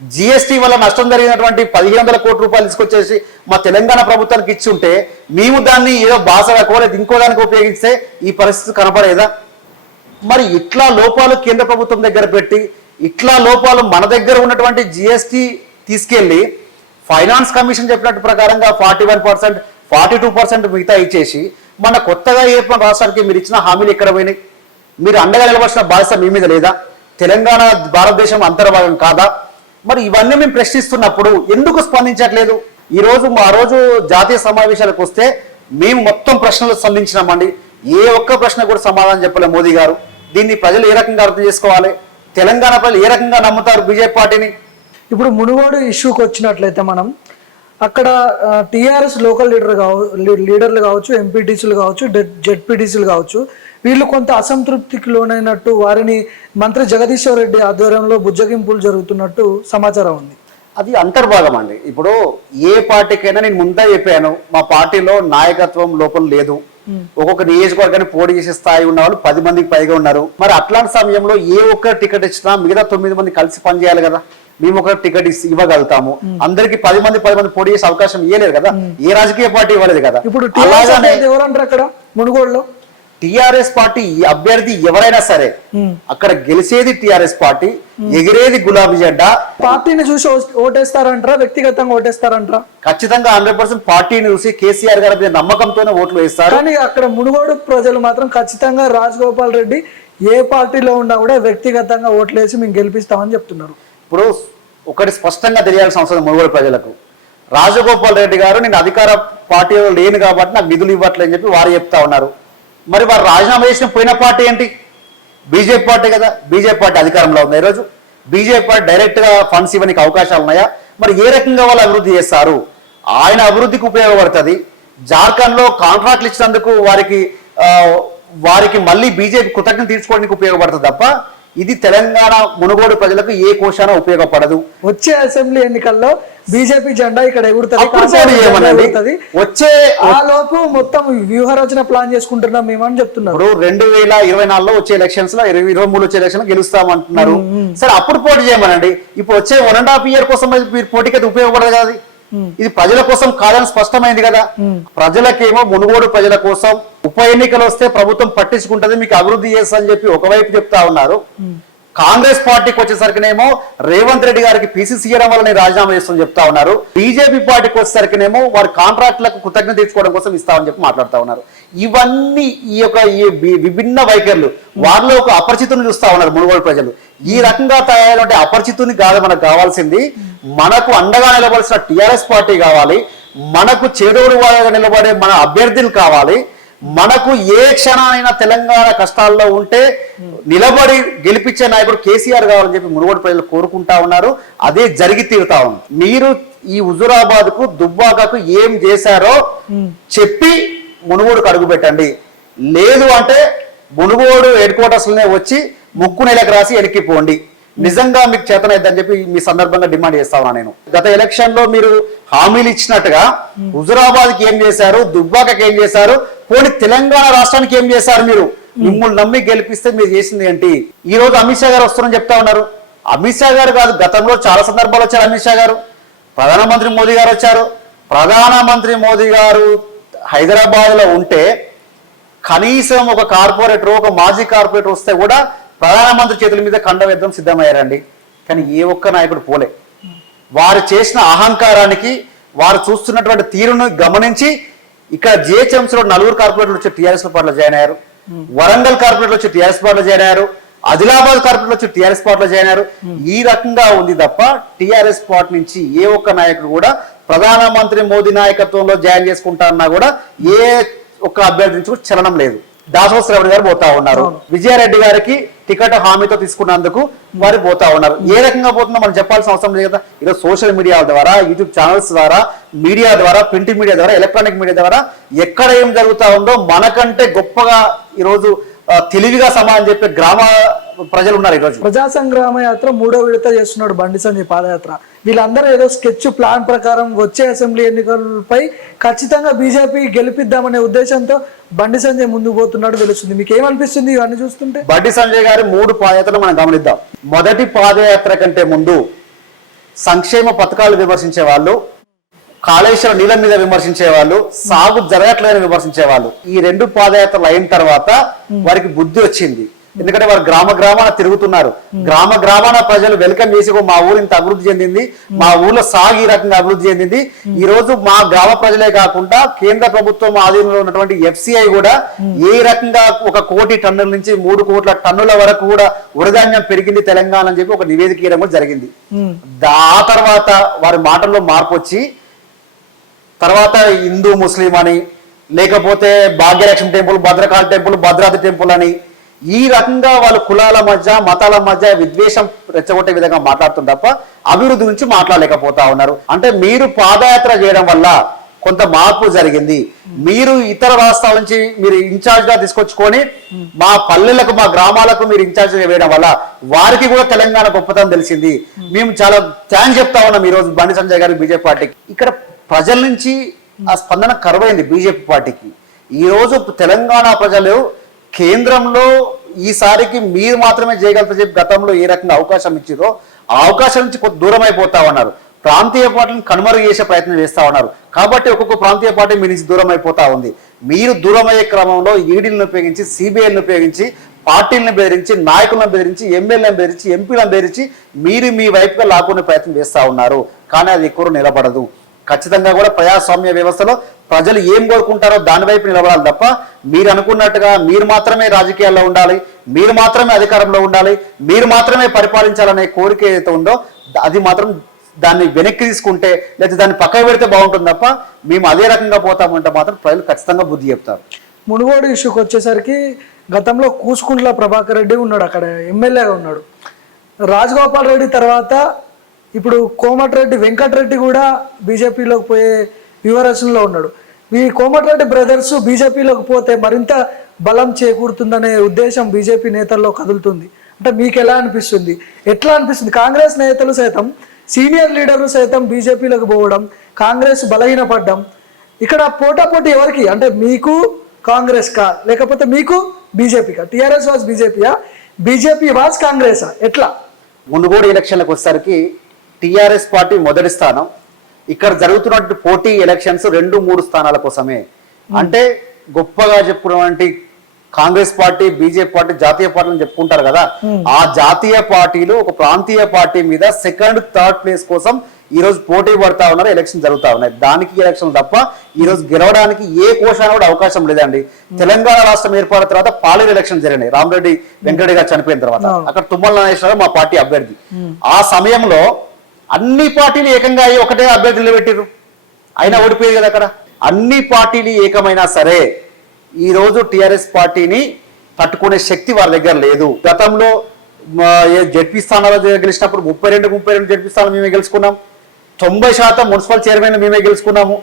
జిఎస్టీ వల్ల నష్టం జరిగినటువంటి 1,500 కోట్ల రూపాయలు తీసుకొచ్చేసి మా తెలంగాణ ప్రభుత్వానికి ఇచ్చి ఉంటే మేము దాన్ని ఏదో బాసరకో లేదా ఇంకో దానికి ఉపయోగిస్తే ఈ పరిస్థితి కనపడేదా? మరి ఇట్లా లోపాలు కేంద్ర ప్రభుత్వం దగ్గర పెట్టి, ఇట్లా లోపాలు మన దగ్గర ఉన్నటువంటి జిఎస్టీ తీసుకెళ్లి ఫైనాన్స్ కమిషన్ చెప్పినట్టు ప్రకారంగా 41%, 42% మిగతా ఇచ్చేసి మన కొత్తగా ఏర్పడిన రాష్ట్రానికి మీరు ఇచ్చిన హామీలు ఎక్కడ పోయినాయి? మీరు అండగా నిలబడిన బాధ్యత మీ మీద లేదా? తెలంగాణ భారతదేశం అంతర్భాగం కాదా? మరి ఇవన్నీ మేము ప్రశ్నిస్తున్నప్పుడు ఎందుకు స్పందించట్లేదు? ఆ రోజు జాతీయ సమావేశాలకు వస్తే మేము మొత్తం ప్రశ్నలు సంధించినామండి. ఏ ఒక్క ప్రశ్న కూడా సమాధానం చెప్పలే మోదీ గారు. దీన్ని ప్రజలు ఏ రకంగా అర్థం చేసుకోవాలి? తెలంగాణ ప్రజలు ఏ రకంగా నమ్ముతారు బీజేపీ పార్టీని? ఇప్పుడు మునుగోడు ఇష్యూకి వచ్చినట్లయితే మనం అక్కడ టీఆర్ఎస్ లోకల్ లీడర్లు కావచ్చు, ఎంపీటీసీలు కావచ్చు, జెడ్పీటీసీలు కావచ్చు, వీళ్ళు కొంత అసంతృప్తికి లోనైనట్టు వారిని మంత్రి జగదీశ్వర్ రెడ్డి ఆధ్వర్యంలో బుజ్జగింపులు జరుగుతున్నట్టు సమాచారం ఉంది. అది అంతర్భాగం అండి. ఇప్పుడు ఏ పార్టీకైనా నేను ముందే చెప్పాను, మా పార్టీలో నాయకత్వం లోపం లేదు. ఒక్కొక్క నియోజకవర్గాన్ని పోటీ చేసే స్థాయి ఉన్న వాళ్ళు 10 మందికి పైగా ఉన్నారు. మరి అట్లాంటి సమయంలో ఏ ఒక్క టికెట్ ఇచ్చినా మిగతా 9 మంది కలిసి పనిచేయాలి కదా. మేము ఒక టికెట్ ఇవ్వగలుగుతాము, అందరికి 10 మంది పోటీ చేసే అవకాశం ఇవ్వలేదు కదా, ఏ రాజకీయ పార్టీ ఇవ్వలేదు కదా. ఇప్పుడు ఎవరంటారు అక్కడ మునుగోడులో? టిఆర్ఎస్ పార్టీ ఈ అభ్యర్థి ఎవరైనా సరే అక్కడ గెలిచేది టిఆర్ఎస్ పార్టీ, ఎగిరేది గులాబీ జెండా. పార్టీని చూసి ఓటేస్తారంటారా, వ్యక్తిగతంగా ఓటేస్తారంటారా? ఖచ్చితంగా 100% పార్టీని చూసి కేసీఆర్ గారి మీద నమ్మకంతోనే ఓట్లు వేస్తారు. కానీ అక్కడ మునుగోడు ప్రజలు మాత్రం ఖచ్చితంగా రాజగోపాల్ రెడ్డి ఏ పార్టీలో ఉన్నా కూడా వ్యక్తిగతంగా ఓట్లు వేసి మేము గెలిపిస్తామని చెప్తున్నారు. ఇప్పుడు ఒకటి స్పష్టంగా తెలియాల్సిన అవసరం మునుగోడు ప్రజలకు, రాజగోపాల్ రెడ్డి గారు నేను అధికార పార్టీలో లేను కాబట్టి నాకు నిధులు ఇవ్వట్లేదని చెప్పి వారు చెప్తా ఉన్నారు. మరి వారు రాజీనామా చేసిన పోయిన పార్టీ ఏంటి? బీజేపీ పార్టీ కదా. బీజేపీ పార్టీ అధికారంలో ఉంది ఈరోజు. బీజేపీ పార్టీ డైరెక్ట్గా ఫండ్స్ ఇవ్వడానికి అవకాశాలు ఉన్నాయా? మరి ఏ రకంగా వాళ్ళు అభివృద్ధి చేస్తారు? ఆయన అభివృద్ధికి ఉపయోగపడుతుంది. జార్ఖండ్లో కాంట్రాక్ట్లు ఇచ్చినందుకు వారికి మళ్ళీ బీజేపీ కృతజ్ఞత తీర్చుకోవడానికి ఉపయోగపడుతుంది తప్ప ఇది తెలంగాణ మునుగోడు ప్రజలకు ఏ కోశాన ఉపయోగపడదు. వచ్చే అసెంబ్లీ ఎన్నికల్లో బీజేపీ జెండా ఇక్కడ ఎగురుతుంది. వచ్చే ఆ లోపు మొత్తం వ్యూహ రచన ప్లాన్ చేసుకుంటున్నాం మేమని చెప్తున్నారు. ఇప్పుడు 2024లో వచ్చే ఎలక్షన్స్ లో 2023 వచ్చే ఎలక్షన్ గెలుస్తామంటున్నారు. సరే అప్పుడు పోటీ చేయమనండి. ఇప్పుడు వచ్చే 1.5 year కోసం మీరు పోటీకి అది ఉపయోగపడదు కదా. ఇది ప్రజల కోసం కాదని స్పష్టమైంది కదా. ప్రజలకేమో మునుగోడు ప్రజల కోసం ఉప ఎన్నికలు వస్తే ప్రభుత్వం పట్టించుకుంటది, మీకు అభివృద్ధి చేస్తా అని చెప్పి ఒకవైపు చెప్తా ఉన్నారు. కాంగ్రెస్ పార్టీకి వచ్చేసరికినేమో రేవంత్ రెడ్డి గారికి పీసీసీ ఇవ్వడం వల్ల నేను రాజీనామా చేస్తామని చెప్తా ఉన్నారు. బీజేపీ పార్టీకి వచ్చేసరికినేమో వారి కాంట్రాక్టులకు కృతజ్ఞత తీర్చుకోవడం కోసం ఇస్తామని చెప్పి మాట్లాడుతూ ఉన్నారు. ఇవన్నీ ఈ విభిన్న వైఖరులు వారిలో ఒక అపరిచితుని చూస్తా ఉన్నారు మునుగోడు ప్రజలు. ఈ రకంగా తయారైన అపరిచితుని కాదు మనకు కావాల్సింది. మనకు అండగా నిలబడాల్సిన టిఆర్ఎస్ పార్టీ కావాలి, మనకు చేదోడు వాడగా నిలబడే మన అభ్యర్థులు కావాలి. మనకు ఏ క్షణానైనా తెలంగాణ కష్టాల్లో ఉంటే నిలబడి గెలిపించే నాయకుడు కేసీఆర్ కావాలని చెప్పి మునుగోడు ప్రజలు కోరుకుంటా ఉన్నారు. అదే జరిగి తీరుతా ఉంది. మీరు ఈ హుజురాబాద్ కు దుబ్బాకకు ఏం చేశారో చెప్పి మునుగోడుకు అడుగు పెట్టండి. లేదు అంటే మునుగోడు హెడ్ క్వార్టర్స్ లోనే వచ్చి ముక్కు నెలకు రాసి వెనక్కిపోండి. నిజంగా మీకు చేతనైద్దని చెప్పి మీ సందర్భంగా డిమాండ్ చేస్తా ఉన్నా నేను. గత ఎలక్షన్ లో మీరు హామీలు ఇచ్చినట్టుగా హుజురాబాద్ కి ఏం చేశారు, దుబ్బాకకి ఏం చేశారు, పోనీ తెలంగాణ రాష్ట్రానికి ఏం చేశారు? మీరు మిమ్మల్ని నమ్మి గెలిపిస్తే మీరు చేసింది ఏంటి? ఈ రోజు అమిత్ షా గారు వస్తున్నారని చెప్తా ఉన్నారు. అమిత్ షా గారు కాదు, గతంలో చాలా సందర్భాలు వచ్చారు అమిత్ షా గారు. ప్రధానమంత్రి మోదీ గారు వచ్చారు. ప్రధానమంత్రి మోదీ గారు హైదరాబాద్ లో ఉంటే కనీసం ఒక కార్పొరేటర్, ఒక మాజీ కార్పొరేటర్ వస్తే కూడా ప్రధానమంత్రి చేతుల మీద కండ వేద్దాం సిద్ధమయ్యారండి. కానీ ఏ ఒక్క నాయకుడు పోలే. వారు చేసిన అహంకారానికి, వారు చూస్తున్నటువంటి తీరును గమనించి ఇక్కడ జిహెచ్ఎంసీలో 4 కార్పొరేటర్లు వచ్చి టీఆర్ఎస్ పార్టీలో జాయిన్ అయ్యారు. వరంగల్ కార్పొరేటర్లు వచ్చి టీఆర్ఎస్ పార్టీలో జాయిన్ అయ్యారు. ఆదిలాబాద్ కార్పొరేటర్లు వచ్చి టీఆర్ఎస్ పార్టీలో జాయిన్ అయ్యారు. ఈ రకంగా ఉంది తప్ప టీఆర్ఎస్ పార్టీ నుంచి ఏ ఒక్క నాయకుడు కూడా ప్రధానమంత్రి మోదీ నాయకత్వంలో జాయిన్ చేసుకుంటా అన్నా కూడా ఏ ఒక్క అభ్యర్థి నుంచి కూడా చలనం లేదు. దాసోహ శ్రవణ్ గారు పోతా ఉన్నారు. విజయారెడ్డి గారికి టికెట్ హామీతో తీసుకున్నందుకు వారు పోతా ఉన్నారు. ఏ రకంగా పోతుందో మనం చెప్పాల్సిన అవసరం లేదు కదా. ఈరోజు సోషల్ మీడియా ద్వారా, యూట్యూబ్ ఛానల్స్ ద్వారా, మీడియా ద్వారా, ప్రింట్ మీడియా ద్వారా, ఎలక్ట్రానిక్ మీడియా ద్వారా ఎక్కడ ఏం జరుగుతా ఉందో మనకంటే గొప్పగా ఈరోజు తెలివిగా సమానం చెప్పే గ్రామ ప్రజలు ఉన్నారు. ఈరోజు ప్రజా సంగ్రామ యాత్ర 3వ విడత చేస్తున్నాడు బండి సంజయ్ పాదయాత్ర. వీళ్ళందరూ ఏదో స్కెచ్ ప్లాన్ ప్రకారం వచ్చే అసెంబ్లీ ఎన్నికలపై ఖచ్చితంగా బీజేపీ గెలిపిద్దామనే ఉద్దేశంతో బండి సంజయ్ ముందుకు పోతున్నాడు తెలుస్తుంది. మీకు ఏమనిపిస్తుంది ఇవన్నీ చూస్తుంటే? బండి సంజయ్ గారి 3 పాదయాత్రలు మనం గమనిద్దాం. మొదటి పాదయాత్ర కంటే ముందు సంక్షేమ పథకాలు విమర్శించే వాళ్ళు, కాళేశ్వరం నీళ్ళ మీద విమర్శించే వాళ్ళు, సాగు జరగట్లేదని విమర్శించే వాళ్ళు. ఈ 2 పాదయాత్రలు అయిన తర్వాత వారికి బుద్ధి వచ్చింది. ఎందుకంటే వారు గ్రామాన తిరుగుతున్నారు. గ్రామాన ప్రజలు వెల్కమ్ చేసి మా ఊరు ఇంత అభివృద్ధి చెందింది, మా ఊర్లో సాగు ఈ రకంగా అభివృద్ధి చెందింది. ఈ రోజు మా గ్రామ ప్రజలే కాకుండా కేంద్ర ప్రభుత్వం ఆధీనంలో ఉన్నటువంటి FCI కూడా ఏ రకంగా 1 కోటి టన్నుల నుంచి 3 కోట్ల టన్నుల వరకు కూడా వరిధాన్యం పెరిగింది తెలంగాణ అని చెప్పి ఒక నివేదిక ఇవ్వడం కూడా జరిగింది. ఆ తర్వాత వారి మాటల్లో మార్పు వచ్చి తర్వాత హిందూ ముస్లిం అని, లేకపోతే Bhagyalakshmi temple, Bhadrakali temple, Bhadradri temple అని ఈ రకంగా వాళ్ళు కులాల మధ్య, మతాల మధ్య విద్వేషం రెచ్చగొట్టే విధంగా మాట్లాడుతుంది తప్ప అభివృద్ధి నుంచి మాట్లాడలేకపోతా ఉన్నారు. అంటే మీరు పాదయాత్ర చేయడం వల్ల కొంత మార్పు జరిగింది. మీరు ఇతర రాష్ట్రాల నుంచి మీరు ఇన్ఛార్జ్ గా తీసుకొచ్చుకొని మా పల్లెలకు, మా గ్రామాలకు మీరు ఇన్ఛార్జ్ వేయడం వల్ల వారికి కూడా తెలంగాణ గొప్పతనం తెలిసింది. మేము చాలా థ్యాంక్స్ చెప్తా ఉన్నాం ఈ రోజు బండి సంజయ్ గారికి, బీజేపీ పార్టీకి. ఇక్కడ ప్రజల నుంచి ఆ స్పందన కరువైంది బీజేపీ పార్టీకి. ఈ రోజు తెలంగాణ ప్రజలు కేంద్రంలో ఈసారికి మీరు మాత్రమే చేయగలుగుతారు చెప్పి గతంలో ఏ రకంగా అవకాశం ఇచ్చిందో ఆ అవకాశం నుంచి కొంత దూరం అయిపోతా ఉన్నారు. ప్రాంతీయ పార్టీలను కనుమరుగు చేసే ప్రయత్నం చేస్తా ఉన్నారు. కాబట్టి ఒక్కొక్క ప్రాంతీయ పార్టీ మీ నుంచి దూరం అయిపోతా ఉంది. మీరు దూరమయ్యే క్రమంలో ఈడీలను ఉపయోగించి సిబిఐలను ఉపయోగించి పార్టీలను బెదిరించి నాయకులను బెదిరించి ఎమ్మెల్యేలను బెదిరించి ఎంపీలను బెదిరించి మీరు మీ వైపుగా లాక్కునే ప్రయత్నం చేస్తూ ఉన్నారు. కానీ అది ఎక్కువ నిలబడదు. ఖచ్చితంగా కూడా ప్రజాస్వామ్య వ్యవస్థలో ప్రజలు ఏం కోరుకుంటారో దాని వైపు నిలబడాలి తప్ప మీరు అనుకున్నట్టుగా మీరు మాత్రమే రాజకీయాల్లో ఉండాలి, మీరు మాత్రమే అధికారంలో ఉండాలి, మీరు మాత్రమే పరిపాలించాలనే కోరిక ఏదైతే ఉందో అది మాత్రం దాన్ని వెనక్కి తీసుకుంటే లేదా దాన్ని పక్కకు పెడితే బాగుంటుంది తప్ప మేము అదే రకంగా పోతామంటే మాత్రం ప్రజలు ఖచ్చితంగా బుద్ధి చెప్తారు. మునుగోడు ఇష్యూకి వచ్చేసరికి గతంలో కూసుకుంట్ల ప్రభాకర్ రెడ్డి ఉన్నాడు, అక్కడ ఎమ్మెల్యేగా ఉన్నాడు. రాజగోపాల్ రెడ్డి తర్వాత ఇప్పుడు కోమటిరెడ్డి వెంకటరెడ్డి కూడా బీజేపీలోకి పోయే వ్యూహరచనలో ఉన్నాడు. ఈ కోమటిరెడ్డి బ్రదర్స్ బీజేపీలోకి పోతే మరింత బలం చేకూరుతుందనే ఉద్దేశం బీజేపీ నేతల్లో కదులుతుంది. అంటే మీకు ఎలా అనిపిస్తుంది, ఎట్లా అనిపిస్తుంది? కాంగ్రెస్ నేతలు సైతం, సీనియర్ లీడర్లు సైతం బీజేపీలోకి పోవడం, కాంగ్రెస్ బలహీనపడ్డం, ఇక్కడ పోటాపోటీ ఎవరికి? అంటే మీకు కాంగ్రెస్ కా, లేకపోతే మీకు బీజేపీకా? టీఆర్ఎస్ వాజ్ బీజేపీయా, బీజేపీ వాజ్ కాంగ్రెసా? ఎట్లా? మునుగోడు ఎలక్షన్లకు వచ్చేసరికి టీఆర్ఎస్ పార్టీ మొదటి స్థానం. ఇక్కడ జరుగుతున్నటువంటి పోటీ ఎలక్షన్స్ 2-3 స్థానాల కోసమే. అంటే గొప్పగా చెప్పుకున్నటువంటి కాంగ్రెస్ పార్టీ, బీజేపీ పార్టీ, జాతీయ పార్టీలు చెప్పుకుంటారు కదా, ఆ జాతీయ పార్టీలు ఒక ప్రాంతీయ పార్టీ మీద సెకండ్, థర్డ్ ప్లేస్ కోసం ఈ రోజు పోటీ పడతా ఉన్నారు. ఎలక్షన్ జరుగుతా ఉన్నాయి. దానికి ఎలక్షన్ తప్ప ఈ రోజు గెలవడానికి ఏ కోశాన కూడా అవకాశం లేదండి. తెలంగాణ రాష్ట్రం ఏర్పడిన తర్వాత పాలేరు ఎలక్షన్ జరిగినాయి. రామరెడ్డి వెంకటరెడ్డి గారు చనిపోయిన తర్వాత అక్కడ తుమ్మల నాగేశ్వరరావు మా పార్టీ అభ్యర్థి. ఆ సమయంలో అన్ని పార్టీలు ఏకంగా అయ్యి ఒకటే అభ్యర్థులు నిలబెట్టారు, అయినా ఓడిపోయారు కదా. అక్కడ అన్ని పార్టీలు ఏకమైనా సరే ఈ రోజు టిఆర్ఎస్ పార్టీని తట్టుకునే శక్తి వారి దగ్గర లేదు. గతంలో జడ్పీ స్థానాలు గెలిచినప్పుడు 32 జడ్పీ స్థానాలు మేమే గెలుచుకున్నాం. 90% మున్సిపల్ చైర్మన్ మేమే గెలుచుకున్నాము.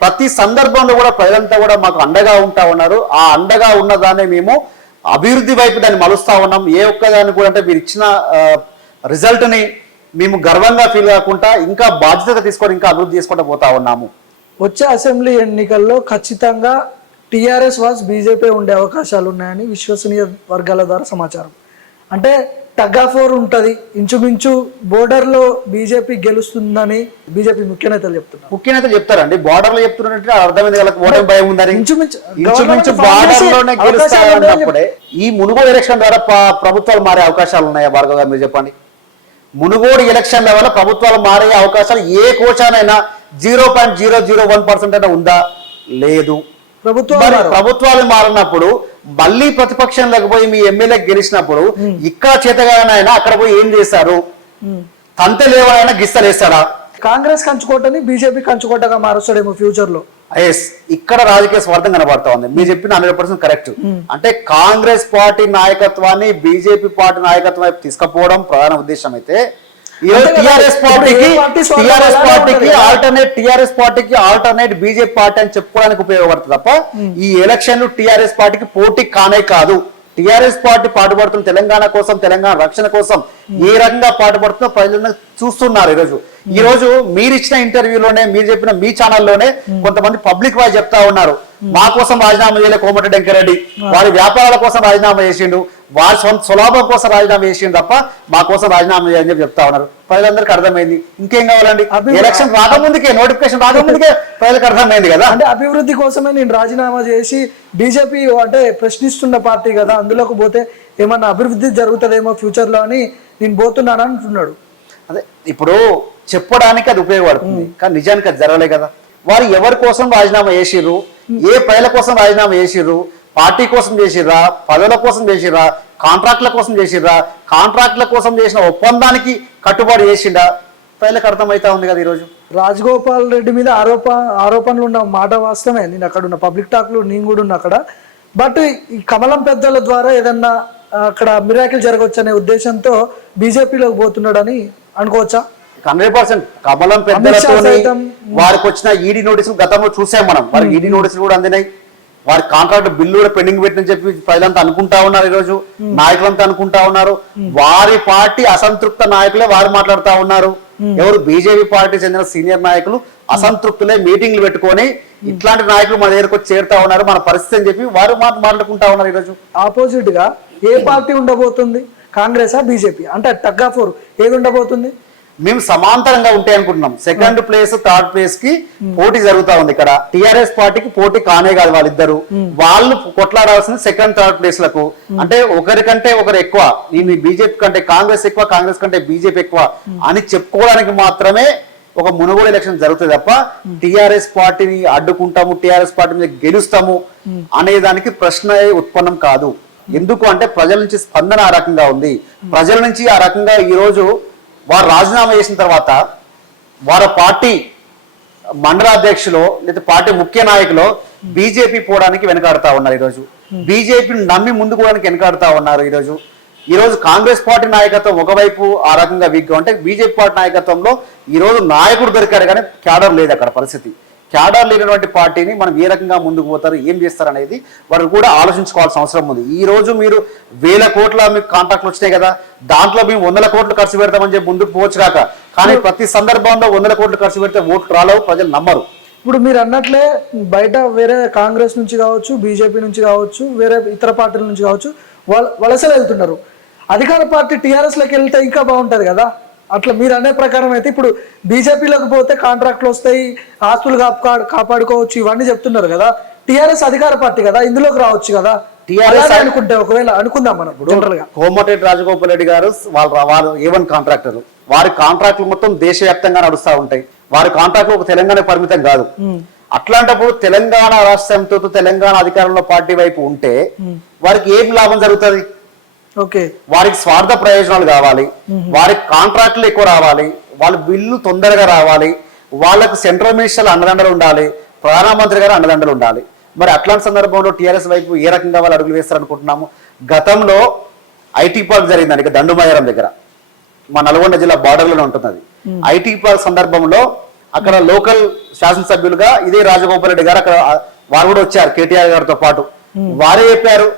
ప్రతి సందర్భంలో కూడా ప్రజలంతా కూడా మాకు అండగా ఉంటా ఉన్నారు. ఆ అండగా ఉన్నదాన్ని మేము అభివృద్ధి వైపు దాన్ని మలుస్తా ఉన్నాం. ఏ ఒక్కదాన్ని కూడా అంటే మీరు ఇచ్చిన రిజల్ట్ని మేము గర్వంగా ఫీల్ కాకుండా ఇంకా బాధ్యతగా తీసుకొని ఇంకా అభివృద్ధి చేసుకుంటూ పోతా ఉన్నాము. వచ్చే అసెంబ్లీ ఎన్నికల్లో ఖచ్చితంగా టీఆర్ఎస్ వాజ్ బీజేపీ ఉండే అవకాశాలు ఉన్నాయని విశ్వసనీయ వర్గాల ద్వారా సమాచారం. అంటే టగ్ ఆఫ్ వార్ ఉంటుంది, ఇంచుమించు బోర్డర్లో బీజేపీ గెలుస్తుందని బీజేపీ ముఖ్య నేతలు చెప్తున్నారు. ముఖ్య నేతలు చెప్తారండి, బోర్డర్ లో చెప్తున్నట్టు అర్థమైంది వాళ్ళకి ఓటమి భయం ఉందని. ఇంచుమించు బార్డర్ లోనే గెలుస్తారన్నప్పుడే ఈ మునుగోడు ఎలక్షన్ ద్వారా ప్రభుత్వాలు మారే అవకాశాలు ఉన్నాయా భార్గవ్ గారు మీరు చెప్పండి? మునుగోడు ఎలక్షన్ల వల్ల ప్రభుత్వాలు మారే అవకాశాలు ఏ కోశానైనా 0.001% అయినా ఉందా? లేదు. ప్రభుత్వాలు మారినప్పుడు మళ్ళీ ప్రతిపక్షంలోకి పోయి మీ ఎమ్మెల్యే గెలిచినప్పుడు ఇక్కడ చేతగానైనా అక్కడ పోయి ఏం చేశారు? తంతె లేవైనా గిస్తలేస్తారా? కాంగ్రెస్ కంచుకోటని బీజేపీ కంచుకోటగా మారుస్తాడేమో ఫ్యూచర్ లో. ఇక్కడ రాజకీయ స్వార్థం కనబడతా ఉంది. మీరు చెప్పిన 100% కరెక్ట్. అంటే కాంగ్రెస్ పార్టీ నాయకత్వాన్ని బీజేపీ పార్టీ నాయకత్వం వైపు తీసుకుపోవడం ప్రధాన ఉద్దేశం అయితే టిఆర్ఎస్ పార్టీకి ఆల్టర్నేట్ బీజేపీ పార్టీ అని చెప్పుకోవడానికి ఉపయోగపడుతుంది తప్ప ఈ ఎలక్షన్లు టిఆర్ఎస్ పార్టీకి పోటీ కానే కాదు. టిఆర్ఎస్ పార్టీ పాటుపడుతున్న తెలంగాణ కోసం, తెలంగాణ రక్షణ కోసం ఏ రకంగా పాటుపడుతుందో ప్రజలను చూస్తున్నారు. ఈ రోజు మీరు ఇచ్చిన ఇంటర్వ్యూలోనే, మీరు చెప్పిన మీ ఛానల్లోనే కొంతమంది పబ్లిక్ వాయిస్ చెప్తా ఉన్నారు, మా కోసం రాజీనామా చేయలే కోమటిరెడ్డి వెంకరెడ్డి, వారి వ్యాపారాల కోసం రాజీనామా చేసిండు, వారి స్వలాభం కోసం రాజీనామా చేసిండు తప్ప మా కోసం రాజీనామా చేయని చెప్పి చెప్తా ఉన్నారు. ప్రజలందరికీ అర్థమైంది. ఇంకేం కావాలండి? ఎలక్షన్ రాకముందుకే, నోటిఫికేషన్ రాకముందుకే ప్రజలకు అర్థమైంది కదా. అంటే అభివృద్ధి కోసమే నేను రాజీనామా చేసి, బీజేపీ అంటే ప్రశ్నిస్తున్న పార్టీ కదా, అందులోకి పోతే ఏమన్నా అభివృద్ధి జరుగుతుందేమో ఫ్యూచర్ లో అని నేను పోతున్నాను అంటున్నాడు. అదే ఇప్పుడు చెప్పడానికి అది ఉపయోగపడుతుంది, కానీ నిజానికి అది జరగలే కదా. వారు ఎవరి కోసం రాజీనామా చేసిర్రు, ఏ ప్రజల కోసం రాజీనామా చేసిర్రు? పార్టీ కోసం చేసిర్రా, పదవుల కోసం చేసిర్రా, కాంట్రాక్ట్ల కోసం చేసిర్రా? కాంట్రాక్ట్ల కోసం చేసిన ఒప్పందానికి కట్టుబడి చేసిండా? ప్రజలకు అర్థమవుతా ఉంది కదా. ఈరోజు రాజగోపాల్ రెడ్డి మీద ఆరోపణలు ఉన్న మాట వాస్తవమే. నేను అక్కడ ఉన్న పబ్లిక్ టాక్ లో నేను కూడా ఉన్నా అక్కడ. బట్ ఈ కమలం పెద్దల ద్వారా ఏదన్నా అక్కడ మిరాకిల్ జరగవచ్చు అనే ఉద్దేశంతో బీజేపీలోకి పోతున్నాడని అనుకోవచ్చా? 100% కమలం పెద్దలతో వారికి వచ్చిన ఈడీ నోటీసులు గతంలో చూసాం మనం. వారికి ఈడీ నోటీసులు కూడా అందినాయి. వారి కాంట్రాక్ట్ బిల్లు కూడా పెండింగ్ పెట్టని చెప్పి ప్రజలంతా అనుకుంటా ఉన్నారు. ఈరోజు నాయకులంతా అనుకుంటా ఉన్నారు. వారి పార్టీ అసంతృప్త నాయకులే వారు మాట్లాడుతూ ఉన్నారు. ఎవరు? బీజేపీ పార్టీ చెందిన సీనియర్ నాయకులు అసంతృప్తులే మీటింగ్లు పెట్టుకొని ఇట్లాంటి నాయకులు మన దగ్గరకు వచ్చి చేరుతా ఉన్నారు, మన పరిస్థితి అని చెప్పి వారు మాట్లాడుకుంటా ఉన్నారు. ఈరోజు ఆపోజిట్ గా ఏ పార్టీ ఉండబోతుంది? కాంగ్రెసా, బీజేపీ? అంటే టగ్ ఆఫ్ వార్ ఏది ఉండబోతుంది? మేము సమాంతరంగా ఉంటాయి అనుకుంటున్నాం. సెకండ్ ప్లేస్ థర్డ్ ప్లేస్ కి పోటీ జరుగుతా ఉంది. ఇక్కడ టిఆర్ఎస్ పార్టీకి పోటీ కానే కాదు, వాళ్ళిద్దరు వాళ్ళు కొట్లాడాల్సింది సెకండ్ థర్డ్ ప్లేస్ లకు. అంటే ఒకరికంటే ఒకరు ఎక్కువ, నేను బీజేపీ కంటే కాంగ్రెస్ ఎక్కువ, కాంగ్రెస్ కంటే బీజేపీ ఎక్కువ అని చెప్పుకోవడానికి మాత్రమే ఒక మునుగోడు ఎలక్షన్ జరుగుతుంది తప్ప టిఆర్ఎస్ పార్టీని అడ్డుకుంటాము, టిఆర్ఎస్ పార్టీ మీద గెలుస్తాము అనే దానికి ప్రశ్న ఉత్పన్నం కాదు. ఎందుకు అంటే ప్రజల నుంచి స్పందన ఆ రకంగా ఉంది. ప్రజల నుంచి ఆ రకంగా ఈ రోజు వారు రాజీనామా చేసిన తర్వాత వారి పార్టీ మండలాధ్యక్షులు లేదా పార్టీ ముఖ్య నాయకులు బీజేపీ పోవడానికి వెనకాడుతా ఉన్నారు. ఈరోజు బీజేపీని నమ్మి ముందుకు పోవడానికి వెనకాడుతా ఉన్నారు. ఈరోజు కాంగ్రెస్ పార్టీ నాయకత్వం ఒకవైపు ఆ రకంగా వీక్గా ఉంటే బీజేపీ పార్టీ నాయకత్వంలో ఈరోజు నాయకుడు దొరికారు కానీ క్యాడర్ లేదు. అక్కడ పరిస్థితి క్యాడర్ లేనటువంటి పార్టీని మనం ఏ రకంగా ముందుకు పోతారు, ఏం చేస్తారు అనేది వారు కూడా ఆలోచించుకోవాల్సిన అవసరం ఉంది. ఈ రోజు మీరు 1000 కోట్ల మీకు కాంట్రాక్ట్లు వచ్చినాయి కదా, దాంట్లో మేము 100 కోట్లు ఖర్చు పెడతామని చెప్పి ముందుకు పోవచ్చు కాక, కానీ ప్రతి సందర్భంలో 100 కోట్లు ఖర్చు పెడితే ఓట్లు రాలేవు, ప్రజలు నమ్మరు. ఇప్పుడు మీరు అన్నట్లే బయట వేరే కాంగ్రెస్ నుంచి కావచ్చు, బీజేపీ నుంచి కావచ్చు, వేరే ఇతర పార్టీల నుంచి కావచ్చు వలసలు వెళ్తున్నారు. అధికార పార్టీ టీఆర్ఎస్లోకి వెళ్తే ఇంకా బాగుంటుంది కదా. అట్లా మీరు అనే ప్రకారం అయితే ఇప్పుడు బీజేపీలోకి పోతే కాంట్రాక్ట్లు వస్తాయి, ఆస్తులు కాపాడుకోవచ్చు, ఇవన్నీ చెప్తున్నారు కదా. టీఆర్ఎస్ అధికార పార్టీ కదా, ఇందులోకి రావచ్చు కదా టీఆర్ఎస్ అనుకుంటే. ఒకవేళ అనుకుందాం మనం జనరల్ గా కోమటిరెడ్డి రాజగోపాల్ రెడ్డి గారు వాళ్ళు A1 కాంట్రాక్టర్, వారి కాంట్రాక్టులు మొత్తం దేశవ్యాప్తంగా నడుస్తూ ఉంటాయి. వారి కాంట్రాక్టులు ఒక తెలంగాణ పరిమితం కాదు. అట్లాంటప్పుడు తెలంగాణ రాష్ట్రంతో తెలంగాణ అధికారంలో పార్టీ వైపు ఉంటే వారికి ఏం లాభం జరుగుతుంది? వారికి స్వార్థ ప్రయోజనాలు కావాలి, వారికి కాంట్రాక్టులు ఎక్కువ రావాలి, వాళ్ళ బిల్లు తొందరగా రావాలి, వాళ్ళకు సెంట్రల్ మినిస్టర్లు అండదండలు ఉండాలి, ప్రధానమంత్రి గారు అండదండలు ఉండాలి. మరి అట్లాంటి సందర్భంలో టీఆర్ఎస్ వైపు ఏ రకంగా వాళ్ళు అడుగులు వేస్తారనుకుంటున్నాము? గతంలో ఐటీ పార్క్ జరిగిందండి దండుమయారం దగ్గర, మా నల్గొండ జిల్లా బార్డర్లోనే ఉంటున్నది. ఐటీ పార్క్ సందర్భంలో అక్కడ లోకల్ శాసనసభ్యులుగా ఇదే రాజగోపాల్ రెడ్డి గారు అక్కడ వారు కూడా వచ్చారు కేటీఆర్ గారితో పాటు. వారే చెప్పారు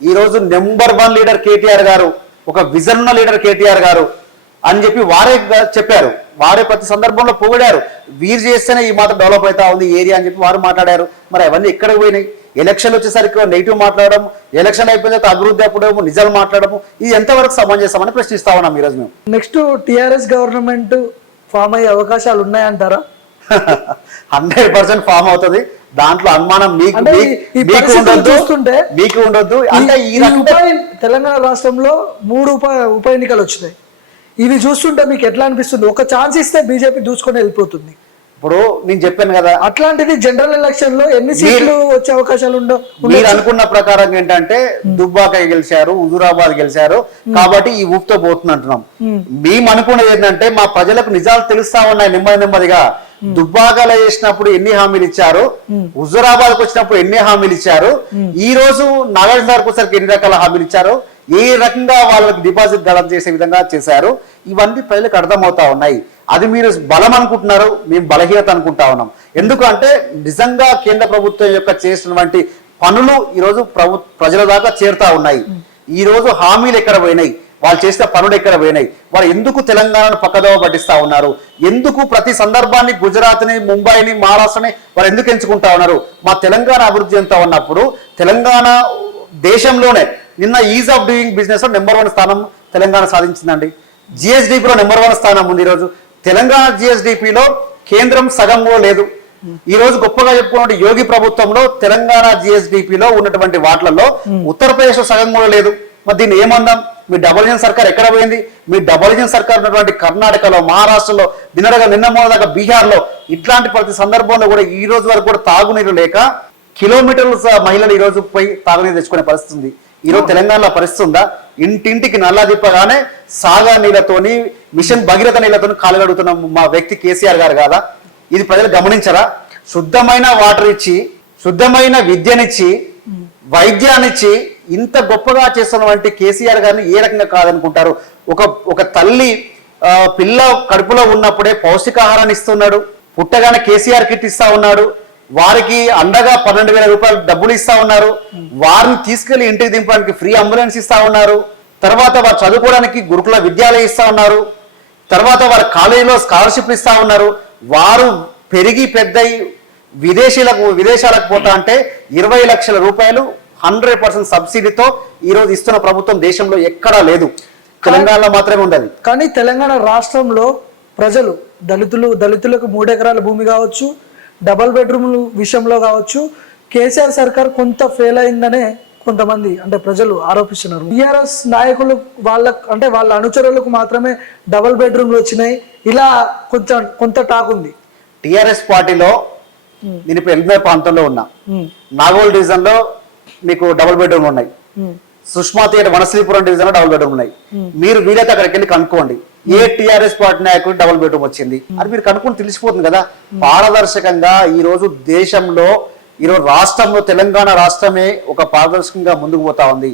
ఈ రోజు నెంబర్ 1 లీడర్ కేటీఆర్ గారు, ఒక విజన్ ఉన్న లీడర్ కేటీఆర్ గారు అని చెప్పి వారే చెప్పారు. వారే ప్రతి సందర్భంలో పొగిడారు. వీరు చేస్తేనే ఈ మాత్రం డెవలప్ అవుతా ఉంది ఏరియా అని చెప్పి వారు మాట్లాడారు. మరి అవన్నీ ఎక్కడికి పోయినాయి? ఎలక్షన్ వచ్చేసరికి నెగిటివ్ మాట్లాడడం, ఎలక్షన్ అయిపోయిన తర్వాత అభివృద్ధి అప్పుడేమో నిజాలు మాట్లాడము, ఇది ఎంతవరకు సమంజసమని ప్రశ్నిస్తా ఉన్నాం ఈరోజు మేము. నెక్స్ట్ టీఆర్ఎస్ గవర్నమెంట్ ఫామ్ అయ్యే అవకాశాలు ఉన్నాయంటారా? 100% ఫామ్ అవుతుంది. దాంట్లో అనుమానం మీకు ఉండొద్దు. అంటే ఈ తెలంగాణ రాష్ట్రంలో 3 ఉప ఎన్నికలు వచ్చినాయి. ఇవి చూస్తుంటే మీకు ఎట్లా అనిపిస్తుంది? ఒక ఛాన్స్ ఇస్తే బీజేపీ దూసుకొని వెళ్ళిపోతుంది. ఇప్పుడు నేను చెప్పాను కదా, అట్లాంటిది జనరల్ ఎలక్షన్ లో ఎన్ని సీట్లు వచ్చే అవకాశాలు ఉండవు? మీరు అనుకున్న ప్రకారం ఏంటంటే దుబ్బాక గెలిచారు, హుజూరాబాద్ గెలిచారు కాబట్టి ఈ ఊపుతో పోతుంది అంటున్నాం. మేము అనుకున్నది ఏంటంటే మా ప్రజలకు నిజాలు తెలుస్తా ఉన్నాయి నెమ్మదిగా. దుబ్బాకలో చేసినప్పుడు ఎన్ని హామీలు ఇచ్చారు, హుజూరాబాద్ కు వచ్చినప్పుడు ఎన్ని హామీలు ఇచ్చారు, ఈ రోజు నాగార్జున వచ్చేసరికి ఎన్ని రకాల హామీలు ఇచ్చారు, ఏ రకంగా వాళ్ళకి డిపాజిట్ గడం చేసే విధంగా చేశారు, ఇవన్నీ ప్రజలకు అర్థమవుతా ఉన్నాయి. అది మీరు బలం అనుకుంటున్నారు, మేము బలహీనత అనుకుంటా ఉన్నాం. ఎందుకంటే నిజంగా కేంద్ర ప్రభుత్వం యొక్క చేసినటువంటి పనులు ఈరోజు ప్రజల దాకా చేరుతా ఉన్నాయి. ఈ రోజు హామీలు ఎక్కడ పోయినాయి, వాళ్ళు చేసిన పనులు ఎక్కడ పోయినాయి, వారు ఎందుకు తెలంగాణను పక్కదోవ పట్టిస్తా ఉన్నారు, ఎందుకు ప్రతి సందర్భాన్ని గుజరాత్ని, ముంబైని, మహారాష్ట్రని వారు ఎందుకు ఎంచుకుంటా ఉన్నారు? మా తెలంగాణ అభివృద్ధి చెందుతా ఉన్నప్పుడు తెలంగాణ దేశంలోనే నిన్న ఈజ్ ఆఫ్ డూయింగ్ బిజినెస్ లో నెంబర్ 1 స్థానం తెలంగాణ సాధించిందండి. జిఎస్డిపిలో నెంబర్ 1 స్థానం ఉంది. ఈరోజు తెలంగాణ జిఎస్డిపిలో కేంద్రం సగం కూడా లేదు. ఈ రోజు గొప్పగా చెప్పుకున్న యోగి ప్రభుత్వంలో తెలంగాణ జిఎస్డిపిలో ఉన్నటువంటి వాటిలలో ఉత్తరప్రదేశ్ లో సగం కూడా లేదు. మరి దీన్ని ఏమందాం? మీ డబుల్ ఇంజిన్ సర్కార్ ఎక్కడ పోయింది? మీ డబుల్ ఇంజిన్ సర్కార్ ఉన్నటువంటి కర్ణాటకలో, మహారాష్ట్రలో, నిన్న మొదలుగా బీహార్లో ఇట్లాంటి ప్రతి సందర్భంలో కూడా ఈ రోజు వరకు కూడా తాగునీరు లేక కిలోమీటర్ల మహిళలు ఈ రోజు పోయి తాగునీరు తెచ్చుకునే పరిస్థితి ఉంది. ఈరోజు తెలంగాణలో పరిస్థితి ఉందా? ఇంటింటికి నల్లా దిప్పగానే సాగా నీళ్లతోని, మిషన్ భగీరథ నీళ్లతోని కాలు కడుగుతున్న మా వ్యక్తి కేసీఆర్ గారు కాదా? ఇది ప్రజలు గమనించరా? శుద్ధమైన వాటర్ ఇచ్చి, శుద్ధమైన విద్యనిచ్చి, వైద్యాన్నిచ్చి ఇంత గొప్పగా చేస్తున్నటువంటి కేసీఆర్ గారిని ఏ రకంగా కాదనుకుంటారు? ఒక తల్లి పిల్ల కడుపులో ఉన్నప్పుడే పౌష్టికాహారాన్ని ఇస్తున్నాడు, పుట్టగానే కేసీఆర్ కిట్ ఇస్తా ఉన్నాడు, వారికి అండగా 12,000 రూపాయలు డబ్బులు ఇస్తా ఉన్నారు, వారిని తీసుకెళ్లి ఇంటికి దింపడానికి ఫ్రీ అంబులెన్స్ ఇస్తా ఉన్నారు, తర్వాత వారు చదువుకోవడానికి గురుకుల విద్యాలయం ఇస్తా ఉన్నారు, తర్వాత వారి కాలేజీలో స్కాలర్షిప్లు ఇస్తా ఉన్నారు. వారు పెరిగి పెద్దయి విదేశాలకు పోతా అంటే 20 లక్షల రూపాయలు 100% సబ్సిడీతో ఈ రోజు ఇస్తున్న ప్రభుత్వం దేశంలో ఎక్కడా లేదు, తెలంగాణలో మాత్రమే ఉండదు. కానీ తెలంగాణ రాష్ట్రంలో ప్రజలు దళితులకు 3 ఎకరాల భూమి కావచ్చు, డబల్ బెడ్రూమ్ విషయంలో కావచ్చు, కేసీఆర్ సర్కార్ కొంత ఫెయిల్ అయిందనే కొంతమంది అంటే ప్రజలు ఆరోపిస్తున్నారు. టీఆర్ఎస్ నాయకులు వాళ్ళ అనుచరులకు మాత్రమే డబల్ బెడ్రూమ్లు వచ్చినాయి, ఇలా కొంత టాక్ ఉంది. టిఆర్ఎస్ పార్టీలో నేను ఇప్పుడు ఎల్మే ప్రాంతంలో ఉన్నా, నాగోల్ డివిజన్ లో మీకు డబుల్ బెడ్రూమ్ ఉన్నాయి, సుష్మా థియేటర్ వనశ్రీపురం డివిజన్ లో డబుల్ బెడ్రూమ్ ఉన్నాయి. మీరు వీలైతే అక్కడికి వెళ్ళి కనుక్కోండి ఏ టిఆర్ఎస్ పార్టీ నాయకుడు డబుల్ బెడ్రూమ్ వచ్చింది అది మీరు కనుక్కొని తెలిసిపోతుంది కదా. పారదర్శకంగా ఈ రోజు దేశంలో ఈరోజు రాష్ట్రంలో తెలంగాణ రాష్ట్రమే ఒక పారదర్శకంగా ముందుకు పోతా ఉంది.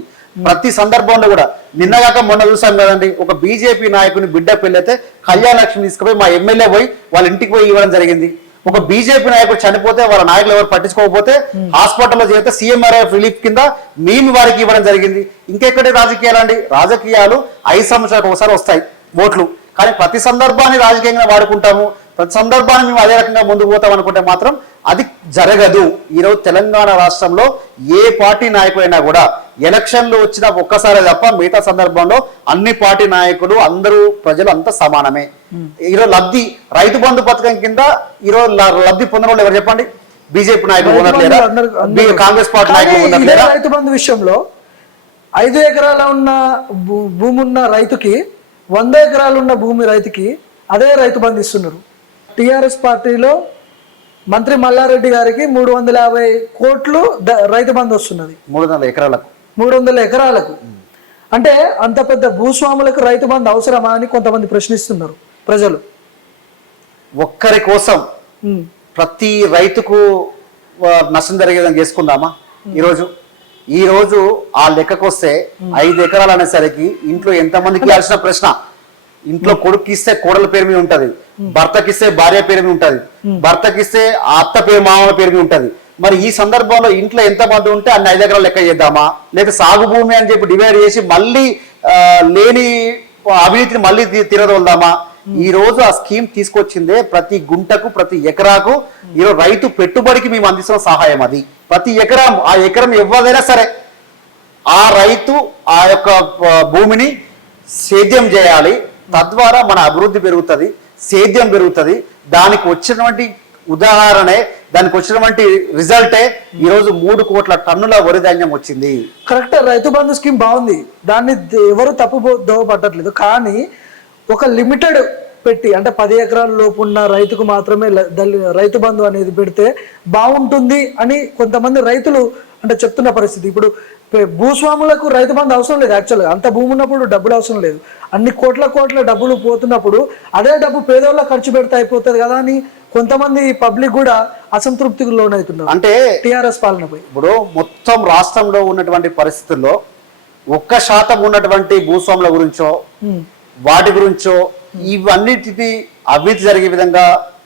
ప్రతి సందర్భంలో కూడా నిన్నగాక మొన్న చూసాం కదండి, ఒక బీజేపీ నాయకుని బిడ్డ పెళ్ళైతే కళ్యాణ లక్ష్మి తీసుకుపోయి మా ఎమ్మెల్యే పోయి వాళ్ళ ఇంటికి పోయి ఇవ్వడం జరిగింది. ఒక బీజేపీ నాయకుడు చనిపోతే వాళ్ళ నాయకులు ఎవరు పట్టించుకోకపోతే హాస్పిటల్లో చేస్తే సీఎంఆర్ఎఫ్ రిలీఫ్ కింద మేము వారికి ఇవ్వడం జరిగింది. ఇంకెక్కడే రాజకీయాలు అండి, రాజకీయాలు 5 సంవత్సరాలకు ఒకసారి వస్తాయి ఓట్లు, కానీ ప్రతి సందర్భాన్ని రాజకీయంగా వాడుకుంటాము, ప్రతి సందర్భాన్ని మేము అదే రకంగా ముందుకు పోతాం అనుకుంటే మాత్రం అది జరగదు. ఈరోజు తెలంగాణ రాష్ట్రంలో ఏ పార్టీ నాయకుడైనా కూడా ఎలక్షన్లు వచ్చిన ఒక్కసారి తప్ప మిగతా సందర్భంలో అన్ని పార్టీ నాయకులు అందరూ ప్రజలు అంతా సమానమే. ఈరోజు లబ్ధి రైతు బంధు పథకం కింద ఈరోజు లబ్ధి పొందిన వాళ్ళు ఎవరు చెప్పండి? బీజేపీ నాయకులు ఉన్నట్లేరా, కాంగ్రెస్ పార్టీ నాయకులు ఉన్నట్లేరా? రైతు బంధు విషయంలో 5 ఎకరాల ఉన్న భూమి ఉన్న రైతుకి 100 ఎకరాలు ఉన్న భూమి రైతుకి అదే రైతు బంధు ఇస్తున్నారు. టిఆర్ఎస్ పార్టీలో మంత్రి మల్లారెడ్డి గారికి 350 కోట్లు రైతు బంధు వస్తున్నది 300 ఎకరాలకు. అంటే అంత పెద్ద భూస్వాములకు రైతు బంధు అవసరమా అని కొంతమంది ప్రశ్నిస్తున్నారు ప్రజలు. ఒక్కరి కోసం ప్రతి రైతుకు నష్టం జరిగే విధంగా చేసుకుందామా? ఈ రోజు ఆ లెక్కకొస్తే 5 ఎకరాలు అనేసరికి ఇంట్లో ఎంతమందికి ఇవ్వాల్సిన ప్రశ్న. ఇంట్లో కొడుకిస్తే కోడల పేరు మీద ఉంటది, భర్తకిస్తే భార్య పేరు మీద ఉంటది, భర్తకిస్తే అత్త పేరు మామల పేరు మీద ఉంటది. మరి ఈ సందర్భంలో ఇంట్లో ఎంత మంది ఉంటే అన్ని 5 ఎకరాలు లెక్క చేద్దామా, లేదా సాగు భూమి అని చెప్పి డివైడ్ చేసి మళ్ళీ లేని అవినీతిని మళ్ళీ తిరదోల్దామా? ఈ రోజు ఆ స్కీమ్ తీసుకొచ్చిందే ప్రతి గుంటకు ప్రతి ఎకరాకు ఈరోజు రైతు పెట్టుబడికి మేము అందిస్తున్న సహాయం. అది ప్రతి ఎకరం ఎవరైనా సరే ఆ రైతు ఆ యొక్క భూమిని సేద్యం చేయాలి, తద్వారా మన అభివృద్ధి పెరుగుతుంది, సేద్యం పెరుగుతుంది. దానికి వచ్చినటువంటి ఉదాహరణే, దానికి వచ్చినటువంటి రిజల్టే ఈరోజు 3 కోట్ల టన్నుల వరి ధాన్యం వచ్చింది. కరెక్ట్, రైతు బంధు స్కీమ్ బాగుంది, దాన్ని ఎవరు దోవ పట్టట్లేదు. కానీ ఒక లిమిటెడ్ పెట్టి అంటే 10 ఎకరాల లోపు ఉన్న రైతుకు మాత్రమే రైతు బంధు అనేది పెడితే బాగుంటుంది అని కొంతమంది రైతులు అంటే చెప్తున్న పరిస్థితి. ఇప్పుడు భూస్వాములకు రైతు బంధు అవసరం లేదు, యాక్చువల్గా అంత భూమి ఉన్నప్పుడు డబ్బులు అవసరం లేదు. అన్ని కోట్ల డబ్బులు పోతున్నప్పుడు అదే డబ్బు పేదోళ్ళ ఖర్చు పెడితే అయిపోతుంది కదా అని కొంతమంది పబ్లిక్ కూడా అసంతృప్తికి లోనవుతున్నారు అంటే టిఆర్ఎస్ పాలనపై. ఇప్పుడు మొత్తం రాష్ట్రంలో ఉన్నటువంటి పరిస్థితుల్లో 1% ఉన్నటువంటి భూస్వాముల గురించో వాటి గురించో ఇవన్నిటిని అవినీతి జరిగే విధంగా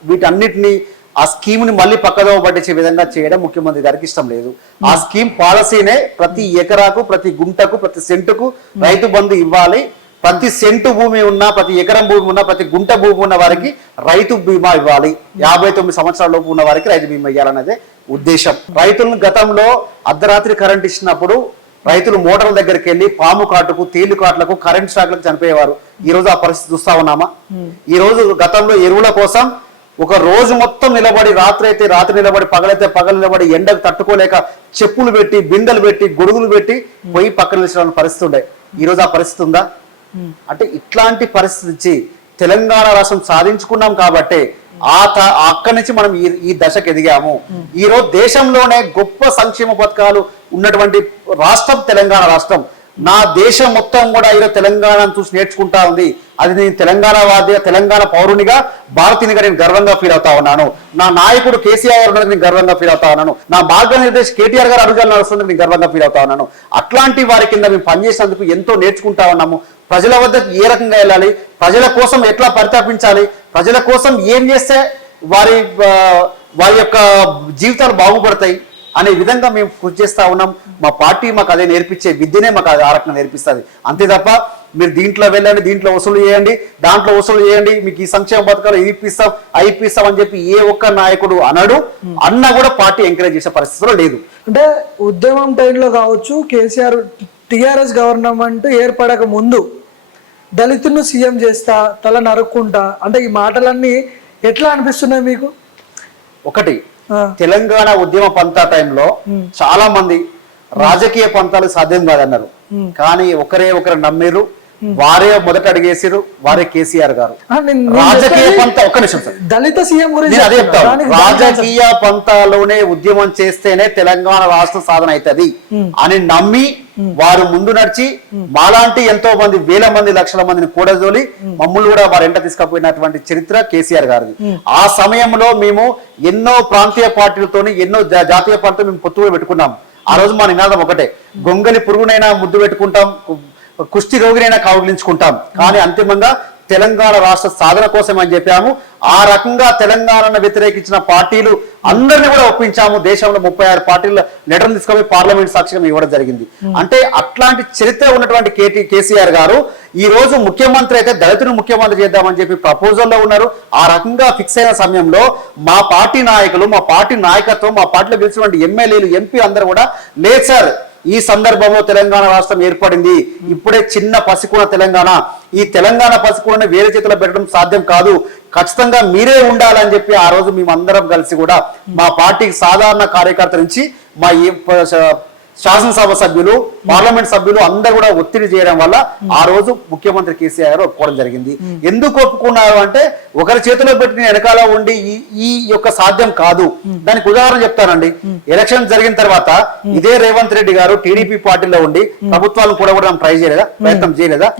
వీటన్నిటిని ఆ స్కీమ్ ని మళ్ళీ పక్కదో పట్టించే విధంగా చేయడం ముఖ్యమంత్రి గారికి ఇష్టం లేదు. ఆ స్కీమ్ పాలసీనే ప్రతి ఎకరాకు ప్రతి గుంటకు ప్రతి సెంటుకు రైతు బంధు ఇవ్వాలి, ప్రతి సెంటు భూమి ఉన్న ప్రతి ఎకరం భూమి ఉన్న ప్రతి గుంట భూమి ఉన్న వారికి రైతు బీమా ఇవ్వాలి, 59 సంవత్సరాల లోపు ఉన్న వారికి రైతు బీమా ఇవ్వాలనేదే ఉద్దేశం. రైతులను గతంలో అర్ధరాత్రి కరెంట్ ఇచ్చినప్పుడు రైతులు మోటార్ల దగ్గరికి వెళ్ళి పాము కాటుకు తేలు కాట్లకు కరెంట్ షాక్లకు చనిపోయేవారు. ఈ రోజు ఆ పరిస్థితి చూస్తా ఉన్నామా? ఈ రోజు గతంలో ఎరువుల కోసం ఒక రోజు మొత్తం నిలబడి రాత్రి నిలబడి పగలైతే పగలు నిలబడి ఎండకు తట్టుకోలేక చెప్పులు పెట్టి బిందెలు పెట్టి గొడుగులు పెట్టి పోయి పక్కన నిలిచిన పరిస్థితి ఉండే. ఈ రోజు ఆ పరిస్థితి ఉందా? అంటే ఇట్లాంటి పరిస్థితి ఇచ్చి తెలంగాణ రాష్ట్రం సాధించుకున్నాం కాబట్టి అక్కడి నుంచి మనం ఈ దశకు ఎదిగాము. ఈ రోజు దేశంలోనే గొప్ప సంక్షేమ పథకాలు ఉన్నటువంటి రాష్ట్రం తెలంగాణ రాష్ట్రం. నా దేశం మొత్తం కూడా ఈరోజు తెలంగాణను చూసి నేర్చుకుంటా ఉంది. అది నేను తెలంగాణ పౌరునిగా భారతీయునిగా నేను గర్వంగా ఫీల్ అవుతా ఉన్నాను. నా నాయకుడు కేసీఆర్ ఉన్నది నేను గర్వంగా ఫీల్ అవుతా ఉన్నాను. నా మార్గనిర్దేశ్ కేటీఆర్ గారు అడుగులు నడుస్తున్నది నేను గర్వంగా ఫీల్ అవుతా ఉన్నాను. అట్లాంటి వారి కింద మేము పనిచేసినందుకు ఎంతో నేర్చుకుంటా ఉన్నాము. ప్రజల వద్దకు ఏ రకంగా వెళ్ళాలి, ప్రజల కోసం ఎట్లా పరితపించాలి, ప్రజల కోసం ఏం చేస్తే వారి యొక్క జీవితాలు బాగుపడతాయి అనే విధంగా మేము కృషి చేస్తా ఉన్నాం. మా పార్టీ మాకు అదే నేర్పించే విద్యనే మాకు ఆ రకంగా నేర్పిస్తుంది. అంతే తప్ప మీరు దీంట్లో వెళ్ళండి, దీంట్లో వసూలు చేయండి, దాంట్లో వసూలు చేయండి, మీకు ఈ సంక్షేమ పథకాలు ఇప్పిస్తాం అని చెప్పి ఏ ఒక్క నాయకుడు అన్నా కూడా పార్టీ ఎంకరేజ్ చేసే పరిస్థితిలో లేదు. అంటే ఉద్యమం టైంలో కావచ్చు, కేసీఆర్ టిఆర్ఎస్ గవర్నమెంట్ ఏర్పడక ముందు దళితులను సీఎం చేస్తా, తల నరుక్కుంటా అంటే ఈ మాటలన్నీ ఎట్లా అనిపిస్తున్నాయి మీకు? ఒకటి, ఆ, తెలంగాణ ఉద్యమ పంతా టైంలో చాలా మంది రాజకీయ పంతాలు సాధ్యం కాదన్నారు, కానీ ఒకరు నమ్మిరు, వారే మొదట అడిగేసారు, వారే కేసీఆర్ గారు. నేను రాజకీయ చెప్పేది పంత ఒక్క నిమిషం సార్, దళిత సీఎం గురించి నేను అదే చెప్తున్నా. చెప్తాను. దానికి రాజకీయ పంతాలోనే ఉద్యమం చేస్తేనే తెలంగాణ రాష్ట్ర సాధన అవుతుంది అని నమ్మి వారు ముందు నడిచి మాలాంటి ఎంతో మంది వేల మంది లక్షల మందిని కూడదోలి మమ్మల్ని కూడా వారు ఎంట తీసుకుపోయినటువంటి చరిత్ర కేసీఆర్ గారిది. ఆ సమయంలో మేము ఎన్నో ప్రాంతీయ పార్టీలతోని ఎన్నో జాతీయ పార్టీలతో మేము పొత్తుగా పెట్టుకున్నాం. ఆ రోజు మా నినాదం ఒకటే, గొంగలి పురుగునైనా ముద్దు పెట్టుకుంటాం, కుష్టి రోగినైనా కౌగిలించుకుంటాం, కానీ అంతిమంగా తెలంగాణ రాష్ట్ర సాధన కోసం అని చెప్పాము. ఆ రకంగా తెలంగాణను వ్యతిరేకించిన పార్టీలు అందరినీ కూడా ఒప్పించాము. దేశంలో 36 పార్టీల లెటర్లు తీసుకొని పార్లమెంట్ సాక్షిగా ఇవ్వడం జరిగింది. అంటే అట్లాంటి చరిత్ర ఉన్నటువంటి కేసీఆర్ గారు ఈ రోజు ముఖ్యమంత్రి అయితే దళితులు ముఖ్యమంత్రి చేద్దామని చెప్పి ప్రపోజల్లో ఉన్నారు. ఆ రకంగా ఫిక్స్ అయిన సమయంలో మా పార్టీ నాయకులు, మా పార్టీ నాయకత్వం, మా పార్టీలో గెలిచినటువంటి ఎమ్మెల్యేలు, ఎంపీ అందరూ కూడా లేదు సార్, ఈ సందర్భంలో తెలంగాణ రాష్ట్రం ఏర్పడింది, ఇప్పుడే చిన్న పసికున్న తెలంగాణ, ఈ తెలంగాణ పసికున్న వేరే చేతిలో పెట్టడం సాధ్యం కాదు, ఖచ్చితంగా మీరే ఉండాలని చెప్పి ఆ రోజు మేమందరం కలిసి కూడా మా పార్టీకి సాధారణ కార్యకర్త నుంచి మా శాసనసభ సభ్యులు, పార్లమెంట్ సభ్యులు అందరూ కూడా ఒత్తిడి చేయడం వల్ల ఆ రోజు ముఖ్యమంత్రి కేసీఆర్ గారు ఒప్పుకోవడం జరిగింది. ఎందుకు ఒప్పుకున్నారు అంటే, ఒకరి చేతిలో పెట్టిన వెనకాల ఉండి ఈ యొక్క సాధ్యం కాదు. దానికి ఉదాహరణ చెప్తానండి. ఎలక్షన్ జరిగిన తర్వాత ఇదే రేవంత్ రెడ్డి గారు టీడీపీ పార్టీలో ఉండి ప్రభుత్వాలను కూడగొట్టడం ప్రయత్నం చేయలేదా?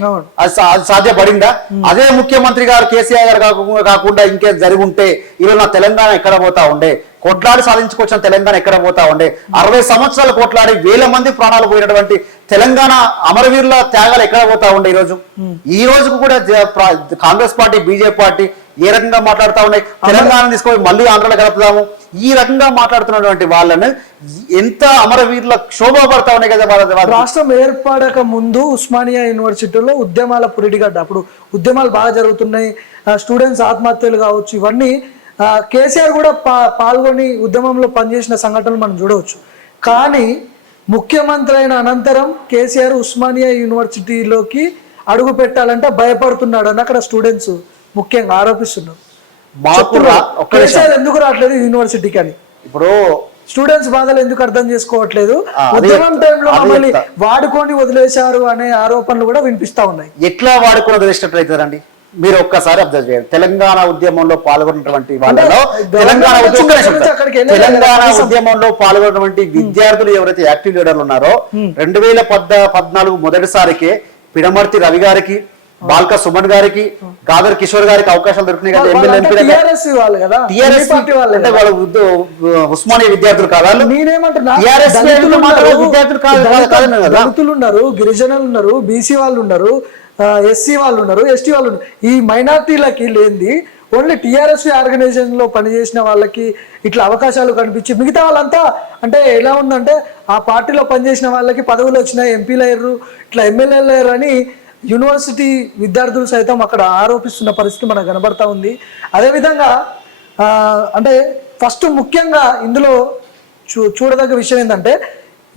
అది సాధ్యపడిందా? అదే ముఖ్యమంత్రి గారు కేసీఆర్ గారు కాకుండా ఇంకేం జరిగి ఉంటే ఈరోజు నా తెలంగాణ ఎక్కడ పోతా ఉండే, కొట్లాడి సాధించుకొచ్చిన తెలంగాణ ఎక్కడ పోతా ఉండే, 60 సంవత్సరాలు కొట్లాడి వేల మంది ప్రాణాలు పోయినటువంటి తెలంగాణ అమరవీరుల త్యాగాలు ఎక్కడ పోతా ఉండే. ఈ రోజుకు కూడా కాంగ్రెస్ పార్టీ, బీజేపీ పార్టీ ఏ రకంగా మాట్లాడుతా ఉన్నాయి, తెలంగాణ తీసుకొని మళ్ళీ ఆంధ్రలో కలుపుదాము, ఈ రకంగా మాట్లాడుతున్నటువంటి వాళ్ళని ఎంత అమరవీరుల శోభపడతా ఉన్నాయి కదా. రాష్ట్రం ఏర్పడక ముందు ఉస్మానియా యూనివర్సిటీలో ఉద్యమాల పురిటిగడ్డ, అప్పుడు ఉద్యమాలు బాగా జరుగుతున్నాయి, స్టూడెంట్స్ ఆత్మహత్యలు కావచ్చు, ఇవన్నీ కేసీఆర్ కూడా పాల్గొని ఉద్యమంలో పనిచేసిన సంఘటనలు మనం చూడవచ్చు. కానీ ముఖ్యమంత్రి అయిన అనంతరం కేసీఆర్ ఉస్మానియా యూనివర్సిటీలోకి అడుగు పెట్టాలంటే భయపడుతున్నాడు అని అక్కడ స్టూడెంట్స్ ముఖ్యంగా ఆరోపిస్తున్నారు. కేసీఆర్ ఎందుకు రావట్లేదు యూనివర్సిటీకి అని ఇప్పుడు స్టూడెంట్స్ బాధలు ఎందుకు అర్థం చేసుకోవట్లేదు, ఉద్యమం టైంలో మమ్మల్ని వాడుకొని వదిలేశారు అనే ఆరోపణలు కూడా వినిపిస్తా ఉన్నాయి. ఎట్లా వాడుకొని వదిలేసినట్లు అవుతుందండి? మీరు ఒక్కసారి అబ్జర్వ్ చేయండి. తెలంగాణ ఉద్యమంలో పాల్గొన్నటువంటి వాళ్ళలో తెలంగాణ ఉద్యమంలో పాల్గొన్నటువంటి విద్యార్థులు ఎవరైతే యాక్టివ్ లీడర్లు ఉన్నారో 2014 మొదటిసారికి పిడమర్తి రవి గారికి, బాల్క సుమన్ గారికి, గాదర్ కిషోర్ గారికి అవకాశాలు దొరికినాయి కదా. ఉస్మానియా విద్యార్థులు కాదా? దళితులు ఉన్నారు, గిరిజనులు ఉన్నారు, బీసీ వాళ్ళు ఉన్నారు, ఎస్సీ వాళ్ళు ఉన్నారు, ఎస్టీ వాళ్ళు ఉన్నారు. ఈ మైనార్టీలకి లేనిది ఓన్లీ టీఆర్ఎస్ ఆర్గనైజేషన్ లో పనిచేసిన వాళ్ళకి ఇట్లా అవకాశాలు కనిపించి మిగతా వాళ్ళంతా అంటే ఎలా ఉందంటే ఆ పార్టీలో పనిచేసిన వాళ్ళకి పదవులు వచ్చినాయి, ఎంపీలు అయ్యారు, ఇట్లా ఎమ్మెల్యేలు అయ్యారు అని యూనివర్సిటీ విద్యార్థులు సైతం అక్కడ ఆరోపిస్తున్న పరిస్థితి మనకు కనబడతా ఉంది. అదేవిధంగా అంటే ఫస్ట్ ముఖ్యంగా ఇందులో చూడదగ్గ విషయం ఏంటంటే,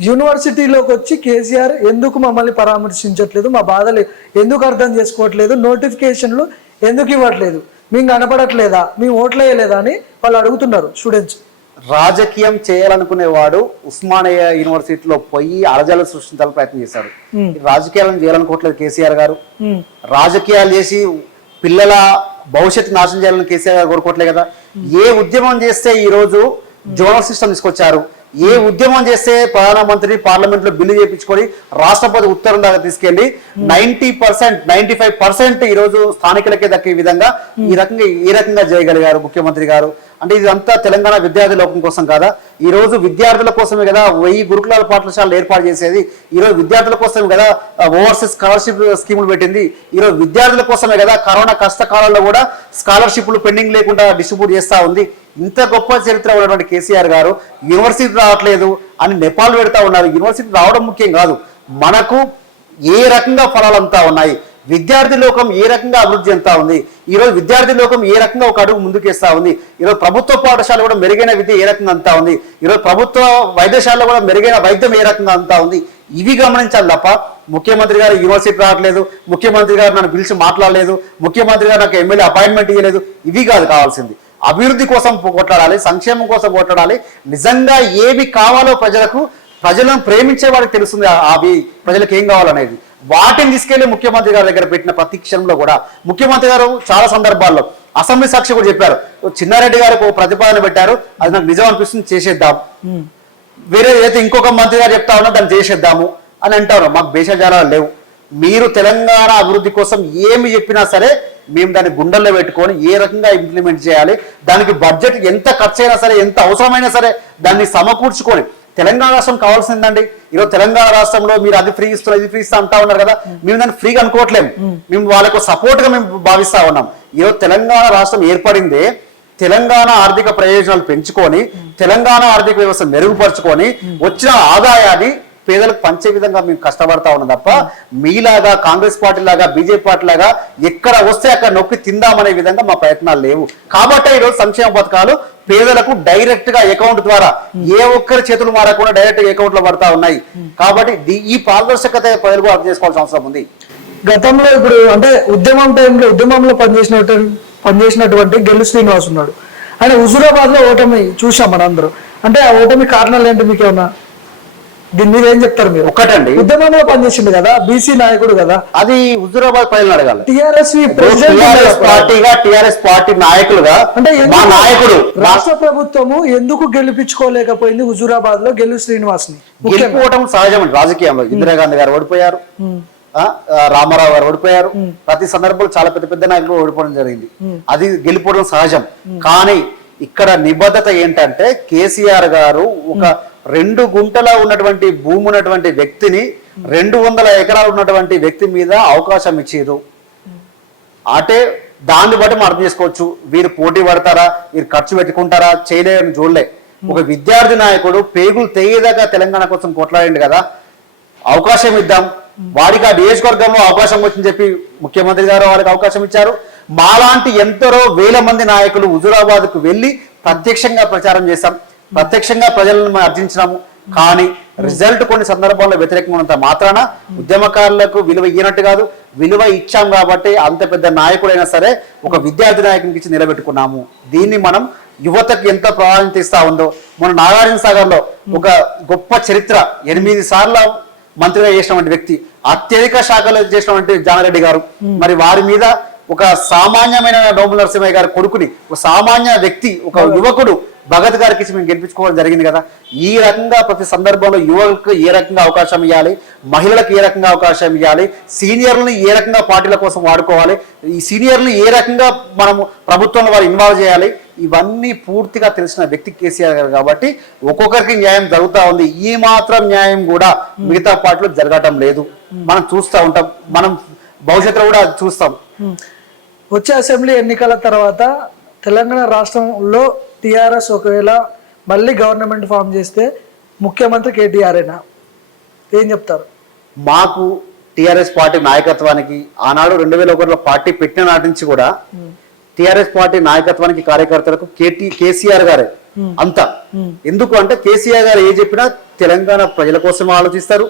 యూనివర్సిటీలోకి వచ్చి కేసీఆర్ ఎందుకు మమ్మల్ని పరామర్శించట్లేదు, మా బాధలు ఎందుకు అర్థం చేసుకోవట్లేదు, నోటిఫికేషన్లు ఎందుకు ఇవ్వట్లేదు, మేము కనపడట్లేదా, మేము ఓట్లేయలేదా అని వాళ్ళు అడుగుతున్నారు స్టూడెంట్స్. రాజకీయం చేయాలనుకునేవాడు ఉస్మానియా యూనివర్సిటీలో పోయి అలజాలు సృష్టించాలని ప్రయత్నం చేశాడు. రాజకీయాలను చేయాలనుకోవట్లేదు కేసీఆర్ గారు. రాజకీయాలు చేసి పిల్లల భవిష్యత్తు నాశనం చేయాలని కేసీఆర్ గారు కోరుకోవట్లే కదా. ఏ ఉద్యమం చేస్తే ఈ రోజు జోనల్ సిస్టమ్ తీసుకొచ్చారు, ఏ ఉద్యమం చేస్తే ప్రధానమంత్రి పార్లమెంట్ లో బిల్లు చేయించుకొని రాష్ట్రపతి ఉత్తరం దాకా తీసుకెళ్లి 90%, 95% ఈ రోజు స్థానికులకే దక్కే విధంగా ఈ రకంగా చేయగలిగారు ముఖ్యమంత్రి గారు. అంటే ఇదంతా తెలంగాణ విద్యార్థి లోకం కోసం కాదా? ఈ రోజు విద్యార్థుల కోసమే కదా 1000 గురుకులాల పాఠశాలలు ఏర్పాటు చేసేది. ఈ రోజు విద్యార్థుల కోసమే కదా ఓవర్సీస్ స్కాలర్షిప్ స్కీములు పెట్టింది. ఈ రోజు విద్యార్థుల కోసమే కదా కరోనా కష్టకాలంలో కూడా స్కాలర్షిప్లు పెండింగ్ లేకుండా డిస్ట్రిబ్యూట్ చేస్తా ఉంది. ఇంత గొప్ప చరిత్ర ఉన్నటువంటి కేసీఆర్ గారు యూనివర్సిటీ రావట్లేదు అని నెపాలు పెడతా ఉన్నారు. యూనివర్సిటీ రావడం ముఖ్యం కాదు, మనకు ఏ రకంగా ఫలాలంతా ఉన్నాయి, విద్యార్థి లోకం ఏ రకంగా అభివృద్ధి చెందుతా ఉంది, ఈరోజు విద్యార్థి లోకం ఏ రకంగా ఒక అడుగు ముందుకేస్తా ఉంది, ఈరోజు ప్రభుత్వ పాఠశాల కూడా మెరుగైన విద్య ఏ రకంగా అంతా ఉంది, ఈరోజు ప్రభుత్వ వైద్యశాలలో కూడా మెరుగైన వైద్యం ఏ రకంగా అంతా ఉంది, ఇవి గమనించాలి తప్ప ముఖ్యమంత్రి గారు యూనివర్సిటీ రావట్లేదు, ముఖ్యమంత్రి గారు నన్ను పిలిచి మాట్లాడలేదు, ముఖ్యమంత్రి గారు నాకు ఎమ్మెల్యే అపాయింట్మెంట్ ఇవ్వలేదు, ఇవి కాదు కావాల్సింది. అభివృద్ధి కోసం కొట్లాడాలి, సంక్షేమం కోసం కొట్లాడాలి. నిజంగా ఏవి కావాలో ప్రజలను ప్రేమించే వాడికి తెలుస్తుంది అవి ప్రజలకు ఏం కావాలనేది. వాటిని తీసుకెళ్లి ముఖ్యమంత్రి గారి దగ్గర పెట్టిన ప్రతి క్షణంలో కూడా ముఖ్యమంత్రి గారు చాలా సందర్భాల్లో అసెంబ్లీ సాక్షి కూడా చెప్పారు, చిన్నారెడ్డి గారు ఒక ప్రతిపాదన పెట్టారు, అది నాకు నిజం అనిపిస్తుంది, చేసేద్దాం. వేరే అయితే ఇంకొక మంత్రి గారు చెప్తా ఉన్నా దాన్ని చేసేద్దాము అని అంటారు. మాకు భేషజాలాలు లేవు. మీరు తెలంగాణ అభివృద్ధి కోసం ఏమి చెప్పినా సరే మేము దాన్ని గుండెల్లో పెట్టుకొని ఏ రకంగా ఇంప్లిమెంట్ చేయాలి, దానికి బడ్జెట్ ఎంత ఖర్చు అయినా సరే, ఎంత అవసరమైనా సరే దాన్ని సమకూర్చుకొని. తెలంగాణ రాష్ట్రం కావాల్సిందండి. ఈరోజు తెలంగాణ రాష్ట్రంలో మీరు అది ఫ్రీ ఇస్తున్నారు, ఇది ఫ్రీ ఇస్తా అంటా ఉన్నారు కదా, మేము దాన్ని ఫ్రీగా అనుకోవట్లేము, మేము వాళ్ళకు సపోర్ట్ గా మేము భావిస్తా ఉన్నాం. ఈరోజు తెలంగాణ రాష్ట్రం ఏర్పడిందే తెలంగాణ ఆర్థిక ప్రయోజనాలు పెంచుకొని, తెలంగాణ ఆర్థిక వ్యవస్థ మెరుగుపరుచుకొని వచ్చిన ఆదాయాన్ని పేదలకు పంచే విధంగా మేము కష్టపడతా ఉన్నాం తప్ప మీలాగా కాంగ్రెస్ పార్టీ లాగా బీజేపీ పార్టీ లాగా ఎక్కడ వస్తే అక్కడ నొక్కి తిందామనే విధంగా మా ప్రయత్నాలు లేవు. కాబట్టి ఈరోజు సంక్షేమ పథకాలు పేదలకు డైరెక్ట్ గా అకౌంట్ ద్వారా ఏ ఒక్కరి చేతులు మారకుండా డైరెక్ట్ గా అకౌంట్ లో పడతా ఉన్నాయి. కాబట్టి ఈ పారదర్శకత ప్రజలు అర్థం చేసుకోవాల్సిన అవసరం ఉంది. గతంలో ఇప్పుడు అంటే ఉద్యమంలో పనిచేసినటువంటి గెల్లు శ్రీనివాస్ ఉన్నాడు. ఆయన హుజూరాబాద్ లో ఓటమి చూసాం మనందరూ. అంటే ఆ ఓటమి కారణాలు ఏంటి మీకేమన్నా దీని మీద ఏం చెప్తారు మీరు? ఒకటండి, ఉద్యమంలో పనిచేసిండు కదా, బీసీ నాయకుడు కదా, అది హుజూరాబాద్ ప్రజలు అడగాలి. టిఆర్ఎస్ పార్టీ నాయకులుగా అంటే మా నాయకుడు రాష్ట్ర ప్రభుత్వము ఎందుకు గెలిపించుకోలేకపోయింది హుజూరాబాద్ లో గెల్లు శ్రీనివాస్ ని? గెలుపుకోవటం సహజం రాజకీయంలో. ఇందిరాగాంధీ గారు ఓడిపోయారు, రామారావు గారు ఓడిపోయారు, ప్రతి సందర్భంలో చాలా పెద్ద పెద్ద నాయకులు ఓడిపోవడం జరిగింది. అది గెలిపోవడం సహజం. కానీ ఇక్కడ నిబద్ధత ఏంటంటే కేసీఆర్ గారు ఒక 2 గుంటల ఉన్నటువంటి భూమి ఉన్నటువంటి వ్యక్తిని 200 ఎకరాలు ఉన్నటువంటి వ్యక్తి మీద అవకాశం ఇచ్చేది. అంటే దాన్ని బట్టి మనం అర్థం చేసుకోవచ్చు, వీరు పోటీ పడతారా, వీరు ఖర్చు పెట్టుకుంటారా, చేయలేని చూడలే. ఒక విద్యార్థి నాయకుడు పేగులు తెయ్యేదాకా తెలంగాణ కోసం కొట్లాడిండు కదా, అవకాశం ఇద్దాం. వాడికి ఆ నియోజకవర్గంలో అవకాశం వచ్చిందని చెప్పి ముఖ్యమంత్రి గారు వారికి అవకాశం ఇచ్చారు. మాలాంటి ఎంతరో వేల మంది నాయకులు హుజూరాబాద్ కు వెళ్లి ప్రత్యక్షంగా ప్రచారం చేశాం, ప్రత్యక్షంగా ప్రజలను అర్జించినాము. కానీ రిజల్ట్ కొన్ని సందర్భాల్లో వ్యతిరేకంగా మాత్రాన ఉద్యమకారులకు విలువ ఇయ్యనట్టు కాదు, విలువ ఇచ్చాం కాబట్టి అంత పెద్ద నాయకుడైనా సరే ఒక విద్యార్థి నాయకునికి ఇచ్చి నిలబెట్టుకున్నాము. దీన్ని మనం యువతకు ఎంత ప్రాధాన్యత ఇస్తా ఉందో. మన నాగార్జున సాగర్ లో ఒక గొప్ప చరిత్ర, 8 సార్లు మంత్రిగా చేసినటువంటి వ్యక్తి, అత్యధిక శాఖలు చేసినటువంటి జానారెడ్డి గారు, మరి వారి మీద ఒక సామాన్యమైన నోముల నరసింహయ్య గారి కొడుకుని, ఒక సామాన్య వ్యక్తి, ఒక యువకుడు భగత్ గారికి మేము గెలిపించుకోవడం జరిగింది కదా. ఈ రకంగా ప్రతి సందర్భంలో యువకులకు ఏ రకంగా అవకాశం ఇవ్వాలి, మహిళలకు ఏ రకంగా అవకాశం ఇవ్వాలి, సీనియర్లను ఏ రకంగా పార్టీల కోసం వాడుకోవాలి, ఈ సీనియర్లను ఏ రకంగా మనము ప్రభుత్వంలో వారు ఇన్వాల్వ్ చేయాలి, ఇవన్నీ పూర్తిగా తెలిసిన వ్యక్తి కేసీఆర్ గారు. కాబట్టి ఒక్కొక్కరికి న్యాయం జరుగుతూ ఉంది. ఈ మాత్రం న్యాయం కూడా మిగతా పార్టీలో జరగటం లేదు. మనం చూస్తూ ఉంటాం, మనం భవిష్యత్తులో కూడా చూస్తాం. వచ్చే అసెంబ్లీ ఎన్నికల తర్వాత తెలంగాణ రాష్ట్రంలో టిఆర్ఎస్ ఒకవేళ మళ్ళీ గవర్నమెంట్ ఫామ్ చేస్తే ముఖ్యమంత్రి కేటీఆర్ఏనా? ఏం చెప్తారు? మాకు టిఆర్ఎస్ పార్టీ నాయకత్వానికి ఆనాడు 2001లో పార్టీ పెట్టిన నాటి నుంచి కూడా టిఆర్ఎస్ పార్టీ నాయకత్వానికి కార్యకర్తలకు కేసీఆర్ గారే అంతా. ఎందుకు అంటే కేసీఆర్ గారు ఏ చెప్పినా తెలంగాణ ప్రజల కోసం ఆలోచిస్తారు,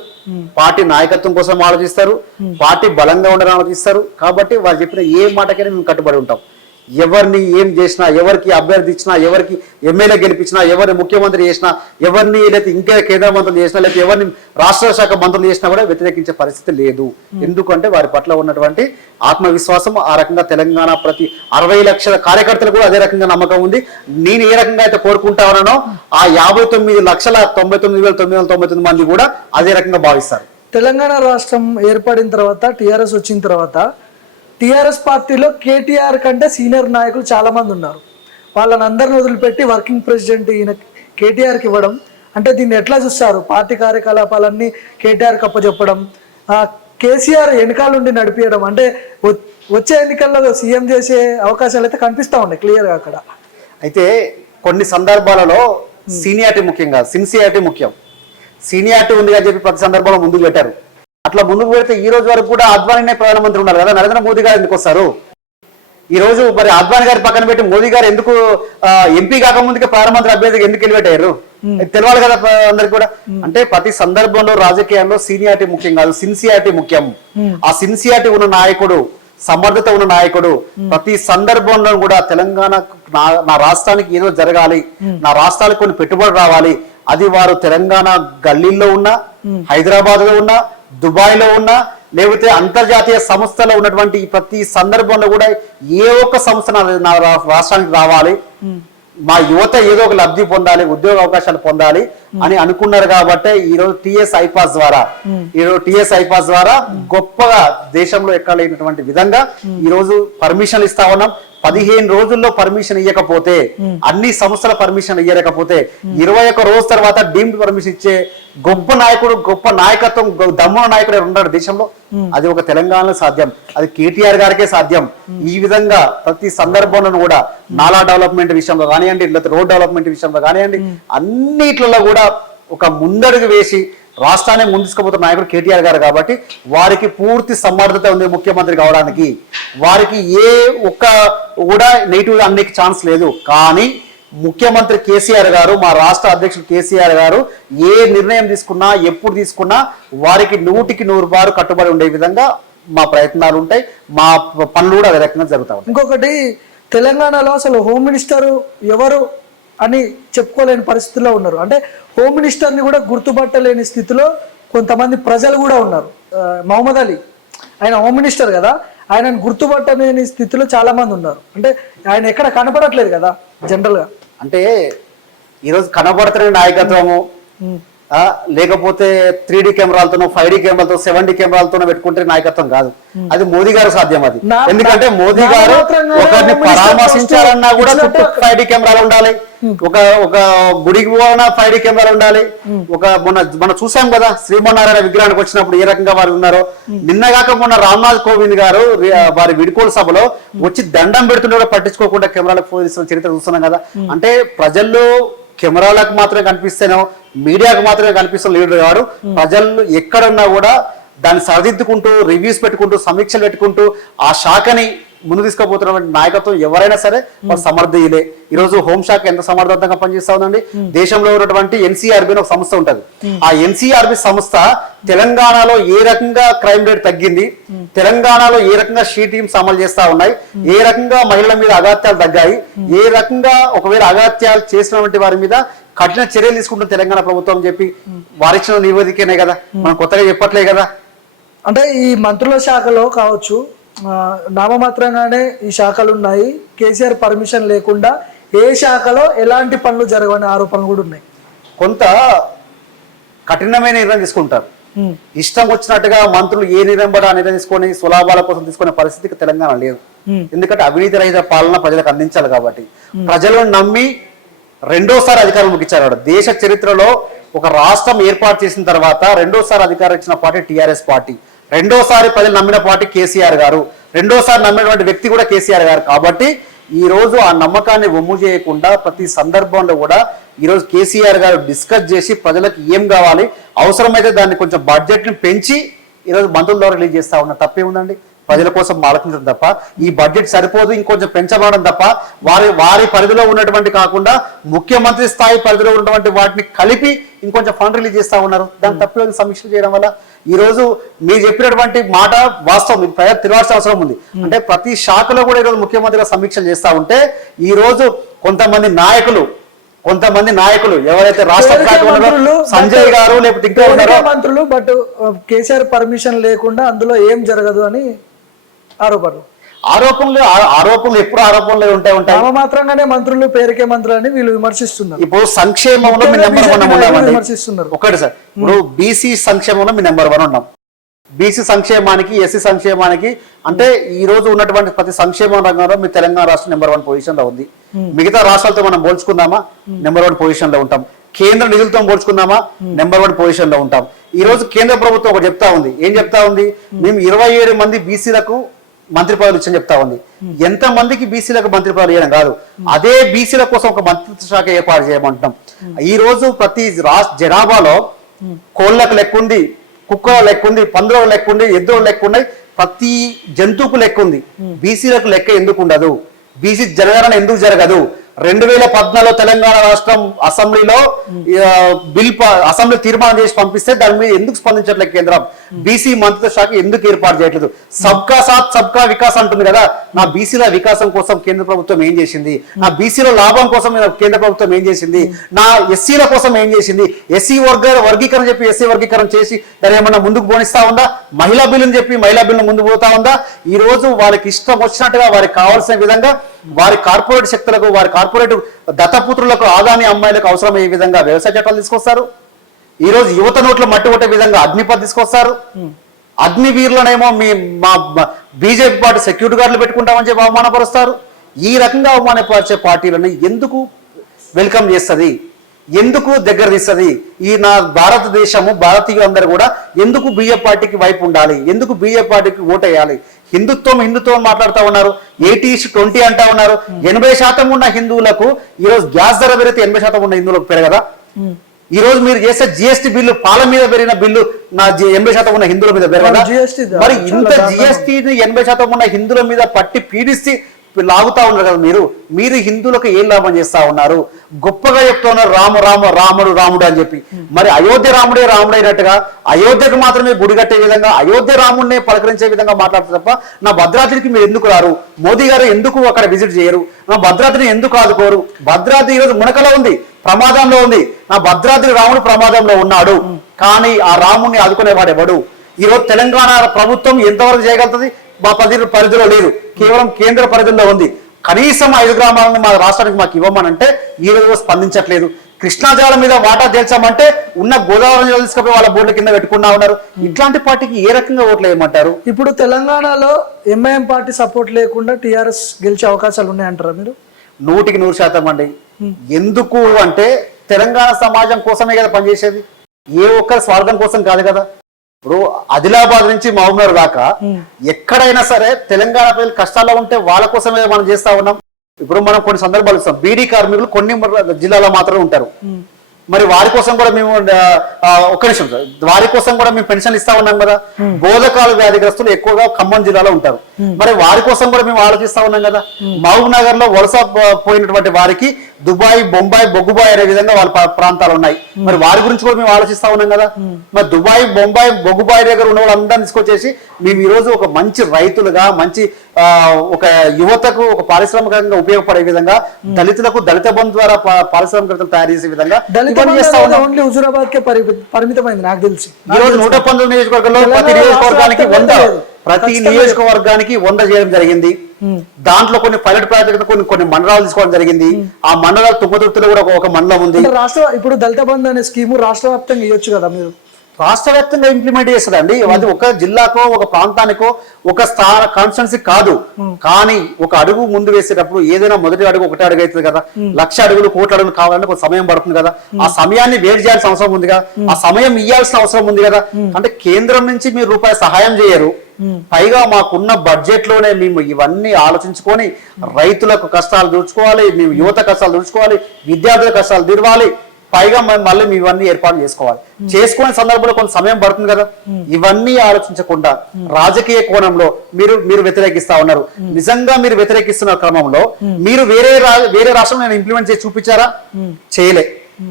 పార్టీ నాయకత్వం కోసం ఆలోచిస్తారు, పార్టీ బలంగా ఉండాలని ఆలోచిస్తారు. కాబట్టి వారు చెప్పిన ఏ మాటకైనా మేము కట్టుబడి ఉంటాం. ఎవరిని ఏం చేసినా, ఎవరికి అభ్యర్థి ఇచ్చినా, ఎవరికి ఎమ్మెల్యే గెలిపించినా, ఎవరిని ముఖ్యమంత్రి చేసినా, ఎవరిని లేకపోతే ఇంకా కేంద్ర మంత్రులు చేసినా, లేకపోతే ఎవరిని రాష్ట్ర శాఖ మంత్రులు చేసినా కూడా వ్యతిరేకించే పరిస్థితి లేదు. ఎందుకంటే వారి పట్ల ఉన్నటువంటి ఆత్మవిశ్వాసం ఆ రకంగా తెలంగాణ ప్రతి 60 లక్షల కార్యకర్తలు కూడా అదే రకంగా నమ్మకం ఉంది. నేను ఏ రకంగా అయితే కోరుకుంటా ఉన్నానో ఆ 59,99,999 మంది కూడా అదే రకంగా భావిస్తారు. తెలంగాణ రాష్ట్రం ఏర్పడిన తర్వాత టిఆర్ఎస్ వచ్చిన తర్వాత టిఆర్ఎస్ పార్టీలో కేటీఆర్ కంటే సీనియర్ నాయకులు చాలా మంది ఉన్నారు. వాళ్ళని అందరిని వదిలిపెట్టి వర్కింగ్ ప్రెసిడెంట్ ఈయన కేటీఆర్కి ఇవ్వడం అంటే దీన్ని ఎట్లా చూస్తారు? పార్టీ కార్యకలాపాలన్నీ కేటీఆర్కి అప్పచెప్పడం, కేసీఆర్ వెనకాల నుండి నడిపించడం, అంటే వచ్చే ఎన్నికల్లో సీఎం చేసే అవకాశాలు అయితే కనిపిస్తూ ఉన్నాయి క్లియర్గా అక్కడ. అయితే కొన్ని సందర్భాలలో సీనియారిటీ ముఖ్యం కాదు, సిన్సియారిటీ ముఖ్యం. సీనియారిటీ ఉంది అని చెప్పి ప్రతి సందర్భంలో ముందుకు పెట్టారు. అట్లా ముందుకు పెడితే ఈ రోజు వరకు కూడా అద్వానీనే ప్రధానమంత్రి ఉన్నారు కదా, నరేంద్ర మోదీ గారు ఎందుకు వస్తారు? ఈ రోజు మరి అద్వానీ గారి పక్కన పెట్టి మోదీ గారు ఎందుకు ఎంపీ కాకముందుకే ప్రధానమంత్రి అభ్యర్థిగా ఎందుకు వెళ్ళిపెట్టారు? అది తెలవాలి కదా అందరికి కూడా. అంటే ప్రతి సందర్భంలో రాజకీయాల్లో సీనియారిటీ ముఖ్యం కాదు, సిన్సియారిటీ ముఖ్యం. ఆ సిన్సియారిటీ ఉన్న నాయకుడు, సమర్థత ఉన్న నాయకుడు ప్రతి సందర్భంలో కూడా తెలంగాణ నా రాష్ట్రానికి ఏదో జరగాలి, నా రాష్ట్రానికి కొన్ని పెట్టుబడులు రావాలి, అది వారు తెలంగాణ గల్లీల్లో ఉన్నా, హైదరాబాద్ లో ఉన్నా, దుబాయ్ లో ఉన్నా, లేకపోతే అంతర్జాతీయ సంస్థలో ఉన్నటువంటి ప్రతి సందర్భంలో కూడా ఏ ఒక్క సంస్థ నా రాష్ట్రానికి రావాలి, మా యువత ఏదో ఒక లబ్ధి పొందాలి, ఉద్యోగ అవకాశాలు పొందాలి అని అనుకున్నారు. కాబట్టి ఈరోజు టీఎస్ ఐపాస్ ద్వారా గొప్పగా దేశంలో ఎక్కడ లేనటువంటి విధంగా ఈరోజు పర్మిషన్ ఇస్తా ఉన్నాం. 15 రోజుల్లో పర్మిషన్ ఇవ్వకపోతే, అన్ని సంస్థల పర్మిషన్ ఇవ్వలేకపోతే 21 రోజు తర్వాత డీమ్డ్ పర్మిషన్ ఇచ్చే గొప్ప నాయకుడు, గొప్ప నాయకత్వం, దమ్మున నాయకుడు ఉన్నాడు దేశంలో. అది ఒక తెలంగాణలో సాధ్యం, అది కేటీఆర్ గారికే సాధ్యం. ఈ విధంగా ప్రతి సందర్భంలో కూడా నాలా డెవలప్మెంట్ విషయంలో కానివ్వండి, లేకపోతే రోడ్ డెవలప్మెంట్ విషయంలో కానివ్వండి, అన్నిట్లలో కూడా ఒక ముందడుగు వేసి రాష్ట్రాన్ని ముందుకుపోతున్న నాయకుడు కేటీఆర్ గారు. కాబట్టి వారికి పూర్తి సమర్థత ఉంది ముఖ్యమంత్రి కావడానికి. వారికి ఏ ఒక్క కూడా నెగిటివ్ అన్నికి ఛాన్స్ లేదు. కానీ ముఖ్యమంత్రి కేసీఆర్ గారు, మా రాష్ట్ర అధ్యక్షుడు కేసీఆర్ గారు ఏ నిర్ణయం తీసుకున్నా, ఎప్పుడు తీసుకున్నా వారికి 100% కట్టుబడి ఉండే విధంగా మా ప్రయత్నాలు ఉంటాయి, మా పనులు కూడా అదే రకంగా జరుగుతా ఉంటాయి. ఇంకొకటి, తెలంగాణలో అసలు హోమ్ మినిస్టర్ ఎవరు అని చెప్పుకోలేని పరిస్థితిలో ఉన్నారు. అంటే హోమ్ మినిస్టర్ని కూడా గుర్తుపట్టలేని స్థితిలో కొంతమంది ప్రజలు కూడా ఉన్నారు. మహమ్మద్ అలీ ఆయన హోమ్ మినిస్టర్ కదా, ఆయనను గుర్తుపట్టలేని స్థితిలో చాలా మంది ఉన్నారు. అంటే ఆయన ఎక్కడ కనపడట్లేదు కదా జనరల్గా. అంటే ఈరోజు కనబడుతున్న నాయకత్వము లేకపోతే 3D కెమెరాలతోనో, 5D కెమెరాలతో, 7D కెమెరాలతోనో పెట్టుకుంటే నాయకత్వం కాదు. అది మోదీ గారు సాధ్యం. అది ఎందుకంటే మోదీ గారు ఒకరిని పరామర్శించాలన్నా కూడా 5D కెమెరాలు ఉండాలి, ఒక గుడికి పోవాలన్నా 5D కెమెరాలు ఉండాలి. మొన్న చూసాం కదా శ్రీమన్నారాయణ విగ్రహానికి వచ్చినప్పుడు ఏ రకంగా వారు ఉన్నారో. నిన్నగాక మొన్న రామ్నాథ్ కోవింద్ గారు వారి విడుకోలు సభలో వచ్చి దండం పెడుతుండే పట్టించుకోకుండా కెమెరాలకు ఫోన్ ఇస్తున్న చరిత్ర చూస్తున్నాం కదా. అంటే ప్రజల్లో కెమెరాలకు మాత్రమే కనిపిస్తేనో, మీడియాకు మాత్రమే కనిపిస్తున్న లీడర్ గారు ప్రజలు ఎక్కడున్నా కూడా దాన్ని సరిదిద్దుకుంటూ, రివ్యూస్ పెట్టుకుంటూ, సమీక్షలు పెట్టుకుంటూ ఆ శాఖని ముందు తీసుకుపోతున్న నాయకత్వం ఎవరైనా సరే వాళ్ళు సమర్థీయులే. ఈరోజు హోంశాఖ ఎంత సమర్థవంతంగా పనిచేస్తా ఉందండి. దేశంలో ఉన్నటువంటి ఎన్సీఆర్బి ఒక సంస్థ ఉంటది. ఆ ఎన్సీఆర్బి సంస్థ తెలంగాణలో ఏ రకంగా క్రైమ్ రేట్ తగ్గింది, తెలంగాణలో ఏ రకంగా షీ టీమ్స్ అమలు చేస్తా ఉన్నాయి, ఏ రకంగా మహిళల మీద అగాత్యాలు తగ్గాయి, ఏ రకంగా ఒకవేళ అగాత్యాలు చేసినటువంటి వారి మీద కఠిన చర్యలు తీసుకుంటుంది తెలంగాణ ప్రభుత్వం అని చెప్పి వారిచ్చిన నివేదికనే కదా, మనం కొత్తగా చెప్పట్లే కదా. అంటే ఈ మంత్రుల శాఖలో కావచ్చు, నామమాత్రంగానే ఈ శాఖలు ఉన్నాయి. కేసీఆర్ పర్మిషన్ లేకుండా ఏ శాఖలో ఎలాంటి పనులు జరగని ఆరోపణలు కూడా ఉన్నాయి. కొంత కఠినమైన నిర్ణయం తీసుకుంటారు. ఇష్టం వచ్చినట్టుగా మంత్రులు ఏ నిర్ణయం పడా నిర్ణయం తీసుకొని సులాభాల కోసం తీసుకునే పరిస్థితికి తెలంగాణ లేదు. ఎందుకంటే అవినీతి రహిత పాలన ప్రజలకు అందించాలి కాబట్టి. ప్రజలను నమ్మి రెండోసారి అధికారం ముగించారు. దేశ చరిత్రలో ఒక రాష్ట్రం ఏర్పాటు చేసిన తర్వాత రెండోసారి అధికారం ఇచ్చిన పార్టీ టీఆర్ఎస్ పార్టీ, రెండోసారి ప్రజలు నమ్మిన పార్టీ కేసీఆర్ గారు, రెండోసారి నమ్మినటువంటి వ్యక్తి కూడా కేసీఆర్ గారు. కాబట్టి ఈ రోజు ఆ నమ్మకాన్ని వమ్ము చేయకుండా ప్రతి సందర్భంలో కూడా ఈరోజు కేసీఆర్ గారు డిస్కస్ చేసి ప్రజలకు ఏం కావాలి, అవసరమైతే దాన్ని కొంచెం బడ్జెట్ ని పెంచి ఈరోజు మంత్రుల ద్వారా రిలీజ్ చేస్తా ఉన్నా. తప్పే ఉందండి. ప్రజల కోసం ఆలోచించడం తప్ప, ఈ బడ్జెట్ సరిపోదు ఇంకొంచెం పెంచబడడం తప్ప, వారి పరిధిలో ఉన్నటువంటి కాకుండా ముఖ్యమంత్రి స్థాయి పరిధిలో ఉన్నటువంటి వాటిని కలిపి ఇంకొంచెం ఫండ్ రిలీజ్ చేస్తా ఉన్నారు. దాన్ని తప్ప సమీక్ష చేయడం వల్ల ఈ రోజు మీరు చెప్పినటువంటి మాట వాస్తవం, మీకు ప్రజలు తిరగాల్సిన అవసరం ఉంది. అంటే ప్రతి శాఖలో కూడా ఈరోజు ముఖ్యమంత్రిగా సమీక్షలు చేస్తా ఉంటే ఈ రోజు కొంతమంది నాయకులు ఎవరైతే రాష్ట్ర సంజయ్ గారు లేకపోతే ఇంకా ఉన్నారో మంత్రులు, బట్ కేసీఆర్ పర్మిషన్ లేకుండా అందులో ఏం జరగదు అని ఆరోపణలు ఎప్పుడు ఆరోపణలు ఉంటాయి. మాత్రంగానే మంత్రులు, పేరుకే మంత్రులు అని వీళ్ళు విమర్శిస్తున్నారు. ఇప్పుడు సంక్షేమంలో మీ నెంబర్ 1 ఉన్నామండి. ఒకటి సార్, ఇప్పుడు బీసీ సంక్షేమంలో మీ నెంబర్ 1 ఉన్నాం. బీసీ సంక్షేమానికి, ఎస్సీ సంక్షేమానికి అంటే ఈ రోజు ఉన్నటువంటి ప్రతి సంక్షేమ రంగంలో మీ తెలంగాణ రాష్ట్రం నెంబర్ 1 పొజిషన్ లో ఉంది. మిగతా రాష్ట్రాలతో మనం పోల్చుకుందామా, నెంబర్ 1 పొజిషన్ లో ఉంటాం. కేంద్ర నిధులతో పోల్చుకుందామా, నెంబర్ 1 పొజిషన్ లో ఉంటాం. ఈ రోజు కేంద్ర ప్రభుత్వం ఒకటి చెప్తా ఉంది. ఏం చెప్తా ఉంది? మేము 27 మంది బీసీలకు మంత్రి పదవులు ఇచ్చని చెప్తా ఉంది. ఎంత మందికి బీసీలకు మంత్రి పదవులు ఇవ్వడం కాదు, అదే బీసీల కోసం ఒక మంత్రిత్వ శాఖ ఏర్పాటు చేయమంటున్నాం. ఈ రోజు ప్రతి జనాభాలో కోళ్లకు లెక్కుంది, కుక్కల లెక్కుంది, పందులకు లెక్కుంది, ఎద్దుల లెక్కున్నాయి, ప్రతి జంతువుకు లెక్కుంది. బీసీలకు లెక్క ఎందుకు ఉండదు? బీసీ జనగణన ఎందుకు జరగదు? 2014లో తెలంగాణ రాష్ట్రం అసెంబ్లీలో అసెంబ్లీ తీర్మానం చేసి పంపిస్తే దాని మీద ఎందుకు స్పందించట్లేదు కేంద్రం? బీసీ మంత్రిత్వ శాఖ ఎందుకు ఏర్పాటు చేయట్లేదు? సబ్కా సాత్ సబ్కా వికాస్ అంటుంది కదా, నా బీసీల వికాసం కోసం కేంద్ర ప్రభుత్వం ఏం చేసింది? నా బీసీల లాభం కోసం కేంద్ర ప్రభుత్వం ఏం చేసింది? నా ఎస్సీల కోసం ఏం చేసింది? ఎస్సీ వర్గీకరణ చెప్పి ఎస్సీ వర్గీకరణ చేసి దాన్ని ఏమన్నా ముందుకు పోనిస్తా ఉందా? మహిళా బిల్లుని చెప్పి మహిళా బిల్లు ముందుకు పోతా ఉందా? ఈ రోజు వాళ్ళకి ఇష్టం వచ్చినట్టుగా వారికి కావాల్సిన విధంగా వారి కార్పొరేట్ శక్తులకు, వారి కార్పొరేట్ దత్తపుత్రులకు, ఆదాని అమ్మాయిలకు అవసరమయ్యే విధంగా వ్యవసాయ చట్టాలు తీసుకొస్తారు. ఈ రోజు యువత నోట్లో మట్టి కొట్టే విధంగా అగ్నిపథ్ తీసుకొస్తారు. అగ్నివీరులనేమో మా బీజేపీ పార్టీ సెక్యూరిటీ గార్డులు పెట్టుకుంటామని చెప్పి అవమానపరుస్తారు. ఈ రకంగా అవమానపరిచే పార్టీలను ఎందుకు వెల్కమ్ చేస్తుంది? ఎందుకు దగ్గర తీస్తుంది? ఈ నా భారతదేశము, భారతీయులందరూ కూడా ఎందుకు బీజేపీ పార్టీకి వైపు ఉండాలి? ఎందుకు బీజేపీ పార్టీకి ఓటేయాలి? హిందుత్వం మాట్లాడుతూ ఉన్నారు. 80-20 అంటా ఉన్నారు. 80% ఉన్న హిందువులకు ఈ రోజు గ్యాస్ ధర పెరిగితే 80% ఉన్న హిందువులకు పెరగదా? ఈ రోజు మీరు చేసే జిఎస్టీ బిల్లు, పాల మీద పెరిగిన బిల్లు నా 80% ఉన్న హిందువుల మీద పెరగదా? మరి ఇంత జిఎస్టీని 80% ఉన్న హిందువుల మీద పట్టి పీడిస్తే లాగుతా ఉన్నారు కదా మీరు హిందువులకు ఏం లాభం చేస్తా ఉన్నారు? గొప్పగా చెప్తా ఉన్నారు రాముడు అని చెప్పి. మరి అయోధ్య రాముడే అయినట్టుగా అయోధ్యకు మాత్రమే గుడి కట్టే విధంగా, అయోధ్య రాముడినే పలకరించే విధంగా మాట్లాడుతూ తప్ప నా భద్రాద్రికి మీరు ఎందుకు రారు? మోదీ గారు ఎందుకు అక్కడ విజిట్ చేయరు? నా భద్రాద్రిని ఎందుకు ఆదుకోరు? భద్రాద్రి ఈరోజు మునకలో ఉంది, ప్రమాదంలో ఉంది. నా భద్రాద్రి రాముడు ప్రమాదంలో ఉన్నాడు, కానీ ఆ రాముడిని ఆదుకునేవాడు ఎవడు? ఈరోజు తెలంగాణ ప్రభుత్వం ఎంతవరకు చేయగలుగుతుంది? మా పరిధిలో లేదు, కేవలం కేంద్ర పరిధిలో ఉంది. కనీసం 5 గ్రామాలను మా రాష్ట్రానికి మాకు ఇవ్వమనంటే ఈ రోజు స్పందించట్లేదు. కృష్ణా జలాల మీద వాటా తేల్చామంటే ఉన్న గోదావరి జలాలు తీసుకుపోయి వాళ్ళ బోర్డుల కింద పెట్టుకున్నా ఉన్నారు. ఇట్లాంటి పార్టీకి ఏ రకంగా ఓట్లు వేయమంటారు? ఇప్పుడు తెలంగాణలో ఎంఐఎం పార్టీ సపోర్ట్ లేకుండా టీఆర్ఎస్ గెలిచే అవకాశాలు ఉన్నాయంటారా మీరు? 100% అండి. ఎందుకు అంటే తెలంగాణ సమాజం కోసమే కదా పనిచేసేది, ఏ ఒక్కరి స్వార్థం కోసం కాదు కదా. ఇప్పుడు ఆదిలాబాద్ నుంచి మహబూబ్నగర్ దాకా ఎక్కడైనా సరే తెలంగాణ ప్రజలు కష్టాల్లో ఉంటే వాళ్ళ కోసమే మనం చేస్తా ఉన్నాం. ఇప్పుడు మనం కొన్ని సందర్భాలు ఇస్తాం, బీడీ కార్మికులు కొన్ని జిల్లాలో మాత్రమే ఉంటారు. మరి వారి కోసం కూడా మేము ఒక్క నిమిషం సార్, వారి కోసం కూడా మేము పెన్షన్ ఇస్తా ఉన్నాం కదా. బోధకాల వ్యాధిగ్రస్తులు ఎక్కువగా ఖమ్మం జిల్లాలో ఉంటారు, మరి వారి కోసం కూడా మేము ఆలోచిస్తా ఉన్నాం కదా. మహబూబ్ నగర్ లో వలస పోయినటువంటి వారికి దుబాయ్, బొంబాయి, బొగ్గుబాయ్ అనే విధంగా వాళ్ళ ప్రాంతాలు ఉన్నాయి, మరి వారి గురించి కూడా మేము ఆలోచిస్తా ఉన్నాం కదా. మరి దుబాయ్, బొంబాయి, బొగ్గుబాయ్ దగ్గర ఉన్న వాళ్ళందరినీ తీసుకొచ్చేసి మేము ఈ రోజు ఒక మంచి రైతులుగా, మంచి ఒక యువతకు ఒక పారిశ్రామికంగా ఉపయోగపడే విధంగా, దళితులకు దళిత బంధు ద్వారా పారిశ్రామికతలు తయారు చేసే విధంగా ఓన్లీ హుజూరాబాద్ కే పరిమితమైంది నాకు తెలిసి. ఈ రోజు 119 నియోజకవర్గంలో ప్రతి నియోజకవర్గానికి 100 చేయడం జరిగింది. దాంట్లో కొన్ని పైలట్ ప్రాజెక్టు కొన్ని మండలాలు తీసుకోవడం జరిగింది. ఆ మండలాలు తుంగతుర్తిలో కూడా ఒక మండలం ఉంది. ఇప్పుడు దళిత బంధు అనే స్కీము రాష్ట్ర వ్యాప్తంగా ఇవ్వచ్చు కదా మీరు? రాష్ట్ర వ్యాప్తంగా ఇంప్లిమెంట్ చేస్తుందండి. అది ఒక జిల్లాకో, ఒక ప్రాంతానికో, ఒక కాన్స్టిట్యున్సీ కాదు. కానీ ఒక అడుగు ముందు వేసేటప్పుడు ఏదైనా మొదటి అడుగు ఒకటే అడుగు అవుతుంది కదా. 1,00,000 అడుగులు, 1,00,00,000 అడుగులు కావాలంటే కొంత సమయం పడుతుంది కదా. ఆ సమయాన్ని వేడి చేయాల్సిన అవసరం ఉంది కదా. ఆ సమయం ఇవ్వాల్సిన అవసరం ఉంది కదా. అంటే కేంద్రం నుంచి మీరు రూపాయి సహాయం చేయరు, పైగా మాకున్న బడ్జెట్ లోనే మేము ఇవన్నీ ఆలోచించుకొని రైతులకు కష్టాలు దూర్చుకోవాలి, మేము యువత కష్టాలు దూర్చుకోవాలి, విద్యార్థుల కష్టాలు తీరవాలి, పైగా మళ్ళీ మేము ఇవన్నీ ఏర్పాటు చేసుకోవాలి. చేసుకునే సందర్భంలో కొంత సమయం పడుతుంది కదా. ఇవన్నీ ఆలోచించకుండా రాజకీయ కోణంలో మీరు వ్యతిరేకిస్తా ఉన్నారు. నిజంగా మీరు వ్యతిరేకిస్తున్న క్రమంలో మీరు వేరే రాష్ట్రంలో నేను ఇంప్లిమెంట్ చేసి చూపించారా? చేయలే.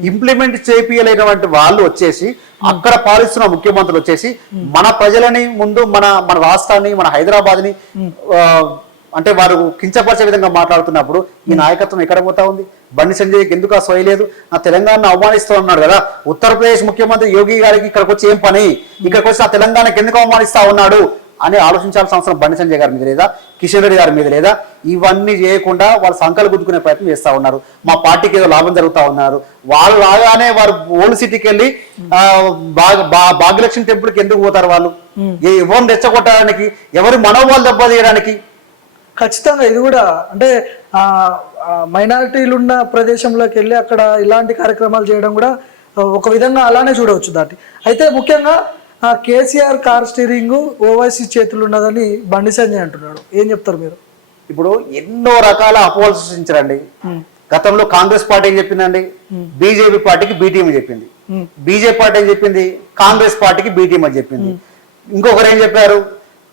ఇంప్లిమెంట్ చేపియలేనటువంటి వాళ్ళు వచ్చేసి అక్కడ పాలిస్తున్న ముఖ్యమంత్రులు వచ్చేసి మన ప్రజలని ముందు మన రాష్ట్రాన్ని, మన హైదరాబాద్ ని అంటే వారు కించపరిచే విధంగా మాట్లాడుతున్నప్పుడు ఈ నాయకత్వం ఎక్కడ పోతా ఉంది? బండి సంజయ్కి ఎందుకు ఆ సోయలేదు? నా తెలంగాణను అవమానిస్తూ ఉన్నాడు కదా. ఉత్తరప్రదేశ్ ముఖ్యమంత్రి యోగి గారికి ఇక్కడికి వచ్చి ఏం పని? ఇక్కడికి వచ్చి ఆ తెలంగాణకి ఎందుకు అవమానిస్తా ఉన్నాడు అని ఆలోచించాల్సిన అవసరం బండి సంజయ్ గారి మీద లేదా? కిషన్ రెడ్డి గారి మీద లేదా? ఇవన్నీ చేయకుండా వాళ్ళు సంకలు గుద్దుకునే ప్రయత్నం చేస్తా ఉన్నారు. మా పార్టీకి ఏదో లాభం జరుగుతా ఉన్నారు. వాళ్ళు లాగానే వారు ఓల్డ్ సిటీకి వెళ్ళి భాగ్యలక్ష్మి టెంపుల్కి ఎందుకు పోతారు? వాళ్ళు ఎవరిని రెచ్చగొట్టడానికి, ఎవరి మనోభావాలు దెబ్బతీయడానికి? ఖచ్చితంగా ఇది కూడా అంటే మైనారిటీలు ఉన్న ప్రదేశంలోకి వెళ్ళి అక్కడ ఇలాంటి కార్యక్రమాలు చేయడం కూడా ఒక విధంగా అలానే చూడవచ్చు దాటి. అయితే ముఖ్యంగా కేసీఆర్ కార్ స్టీరింగ్ ఓవైసీ చేతులు ఉన్నదని బండి సంజయ్ అంటున్నాడు. ఏం చెప్తారు మీరు? ఇప్పుడు ఎన్నో రకాల అపోహలు సృష్టించారండి. గతంలో కాంగ్రెస్ పార్టీ ఏం చెప్పిందండి? బీజేపీ పార్టీకి బీటీఎం చెప్పింది. బీజేపీ పార్టీ ఏం చెప్పింది? కాంగ్రెస్ పార్టీకి బీటీఎం అని చెప్పింది. ఇంకొకరు ఏం చెప్పారు?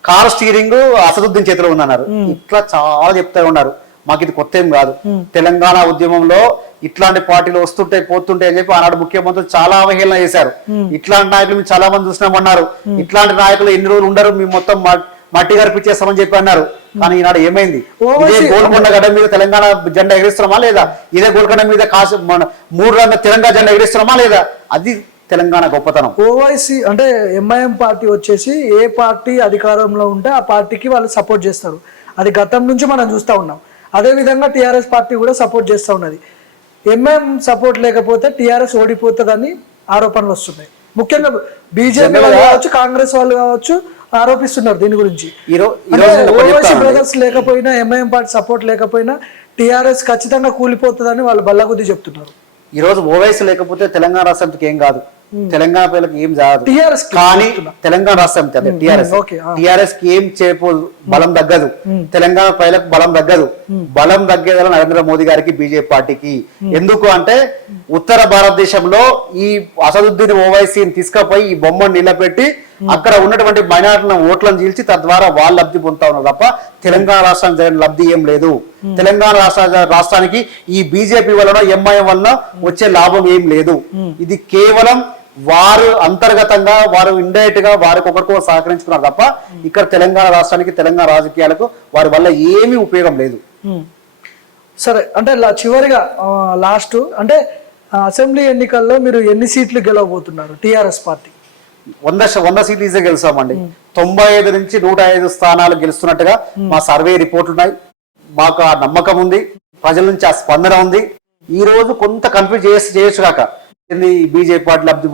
కార్ స్టీరింగ్ అసదుద్దీన్ చేతిలో ఉందన్నారు. ఇట్లా చాలా చెప్తా ఉన్నారు. మాకు ఇది కొత్త ఏం కాదు. తెలంగాణ ఉద్యమంలో ఇట్లాంటి పార్టీలు వస్తుంటాయి పోతుంటాయి అని చెప్పి ఆనాడు ముఖ్యమంత్రులు చాలా అవహేళన చేశారు. ఇట్లాంటి నాయకులు మేము చాలా మంది చూసినామన్నారు. ఇట్లాంటి నాయకులు ఎన్ని రోజులు ఉండరు, మేము మొత్తం మట్టి గర్పించేస్తామని చెప్పి అన్నారు. కానీ ఈనాడు ఏమైంది? ఇదే గోల్కొండ గడ్డ మీద తెలంగాణ జెండా ఎగిరిస్తున్నామా లేదా? ఇదే గోల్కొండ మీద 3 రంగుల తెలంగాణ జెండా ఎగిరిస్తున్నామా లేదా? అది తెలంగాణ గొప్పతనం. ఓవైసీ అంటే ఎంఐఎం పార్టీ వచ్చేసి ఏ పార్టీ అధికారంలో ఉంటే ఆ పార్టీకి వాళ్ళు సపోర్ట్ చేస్తారు. అది గతం నుంచి మనం చూస్తూ ఉన్నాం. అదే విధంగా టీఆర్ఎస్ పార్టీ కూడా సపోర్ట్ చేస్తూ ఉన్నది. ఎంఐఎం సపోర్ట్ లేకపోతే టీఆర్ఎస్ ఓడిపోతుందని ఆరోపణలు వస్తున్నాయి. ముఖ్యంగా బీజేపీ వాళ్ళు కావచ్చు, కాంగ్రెస్ వాళ్ళు కావచ్చు ఆరోపిస్తున్నారు దీని గురించి. ఓవైసీ బ్రదర్స్ లేకపోయినా, ఎంఐఎం పార్టీ సపోర్ట్ లేకపోయినా టీఆర్ఎస్ ఖచ్చితంగా కూలిపోతుందని వాళ్ళు బల్లగుద్ది చెప్తున్నారు. ఈ రోజు ఓవైసీ లేకపోతే తెలంగాణ రాష్ట్రానికి ఏం కాదు, తెలంగాణ ప్రజలకు ఏం కాదు. కానీ తెలంగాణ రాష్ట్రం టిఆర్ఎస్ కి ఏం చేయకపోదు, బలం తగ్గదు. తెలంగాణ ప్రజలకు బలం తగ్గదు. బలం తగ్గేదని నరేంద్ర మోదీ గారికి, బీజేపీ పార్టీకి. ఎందుకు అంటే ఉత్తర భారతదేశంలో ఈ అసదుద్దీన్ ఓవైసీని తీసుకుపోయి ఈ బొమ్మను నిలబెట్టి అక్కడ ఉన్నటువంటి మైనారిటీలను ఓట్లను చీల్చి తద్వారా వాళ్ళు లబ్ధి పొందుతా ఉన్నారు తప్ప తెలంగాణ రాష్ట్రానికి జరిగిన లబ్ధి ఏం లేదు. తెలంగాణ రాష్ట్రానికి ఈ బీజేపీ వలన, ఎంఐఎం వలన వచ్చే లాభం ఏం లేదు. ఇది కేవలం వారు అంతర్గతంగా, వారు ఇండైరెక్ట్ గా వారికి ఒకరికో సహకరించుకున్నారు తప్ప ఇక్కడ తెలంగాణ రాష్ట్రానికి, తెలంగాణ రాజకీయాలకు వారి వల్ల ఏమీ ఉపయోగం లేదు. సరే, అంటే చివరిగా లాస్ట్ అంటే అసెంబ్లీ ఎన్నికల్లో మీరు ఎన్ని సీట్లు గెలవబోతున్నారు? టీఆర్ఎస్ పార్టీ 100 సీట్లు ఈజీగా గెలుస్తామండి. 95 నుంచి 105 స్థానాలు గెలుస్తున్నట్టుగా మా సర్వే రిపోర్ట్లు ఉన్నాయి. మాకు ఆ నమ్మకం ఉంది, ప్రజల నుంచి ఆ స్పందన ఉంది. ఈ రోజు కొంత కన్ఫ్యూజ్ చేయొచ్చు కాక బీజేపీ పార్టీ లబ్ధి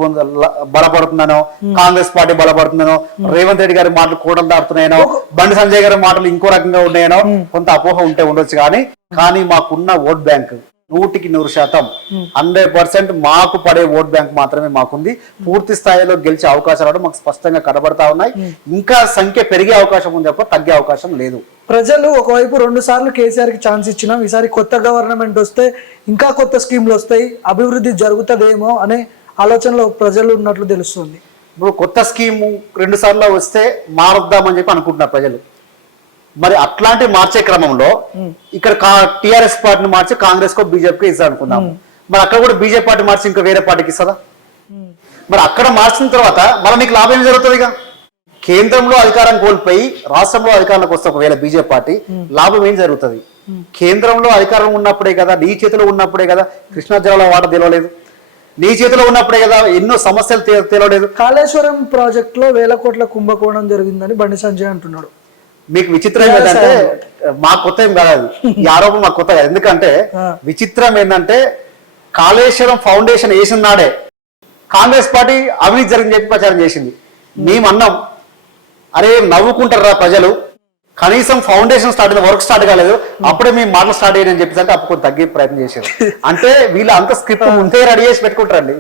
బలపడుతున్నానో, కాంగ్రెస్ పార్టీ బలపడుతున్నానో, రేవంత్ రెడ్డి గారి మాటలు కూడలు దాడుతున్నాయనో, బండి సంజయ్ గారి మాటలు ఇంకో రకంగా ఉన్నాయనో కొంత అపోహ ఉంటే ఉండొచ్చు. కానీ మాకున్న ఓట్ బ్యాంక్ 100% 100% మాకు పడే ఓట్ బ్యాంక్ మాత్రమే మాకుంది. పూర్తి స్థాయిలో గెలిచే అవకాశాలు మాకు స్పష్టంగా కనబడతా ఉన్నాయి. ఇంకా సంఖ్య పెరిగే అవకాశం ఉంది తప్ప తగ్గే అవకాశం లేదు. ప్రజలు ఒకవైపు 2 సార్లు కేసీఆర్ కి ఛాన్స్ ఇచ్చినాం, ఈసారి కొత్త గవర్నమెంట్ వస్తే ఇంకా కొత్త స్కీమ్లు వస్తాయి, అభివృద్ధి జరుగుతుందేమో అనే ఆలోచనలో ప్రజలు ఉన్నట్లు తెలుస్తుంది. ఇప్పుడు కొత్త స్కీము 2 సార్లు వస్తే మారుద్దామని చెప్పి అనుకుంటున్నారు ప్రజలు. మరి అట్లాంటి మార్చే క్రమంలో ఇక్కడ టిఆర్ఎస్ పార్టీని మార్చి కాంగ్రెస్ కో బీజేపీకి ఇస్తా అనుకున్నాము. మరి అక్కడ కూడా బీజేపీ పార్టీ మార్చి ఇంకా వేరే పార్టీకి ఇస్తుందా? మరి అక్కడ మార్చిన తర్వాత మళ్ళీ నీకు లాభం ఏం జరుగుతుంది? కేంద్రంలో అధికారం కోల్పోయి రాష్ట్రంలో అధికారంలోకి వస్తే ఒకవేళ బీజేపీ పార్టీ లాభం ఏం జరుగుతుంది? కేంద్రంలో అధికారం ఉన్నప్పుడే కదా, నీ చేతిలో ఉన్నప్పుడే కదా కృష్ణా జిల్లాలో వాట తెలియలేదు, నీ చేతిలో ఉన్నప్పుడే కదా ఎన్నో సమస్యలు తెలియలేదు. కాళేశ్వరం ప్రాజెక్ట్ లో 1000 కోట్ల కుంభకోణం జరిగిందని బండి సంజయ్ అంటున్నాడు. మీకు విచిత్రం ఏంటంటే మాకు కొత్త ఏం కాదు అది, ఈ ఆరోపణ మాకు కొత్త కాదు. ఎందుకంటే విచిత్రం ఏంటంటే కాళేశ్వరం ఫౌండేషన్ వేసిన నాడే కాంగ్రెస్ పార్టీ అవినీతి జరిగింది చెప్పి ప్రచారం చేసింది. మేము అన్నాం, అరే నవ్వుకుంటారా ప్రజలు, కనీసం ఫౌండేషన్ స్టార్ట్ అయిన వర్క్ స్టార్ట్ కాలేదు, అప్పుడే మేము మాటలు స్టార్ట్ అయ్యని చెప్పేసరికి అప్పుడు కొంచెం తగ్గే ప్రయత్నం చేశారు. అంటే వీళ్ళు అంత స్క్రిప్ట్ ముందే రెడీ చేసి పెట్టుకుంటారండి.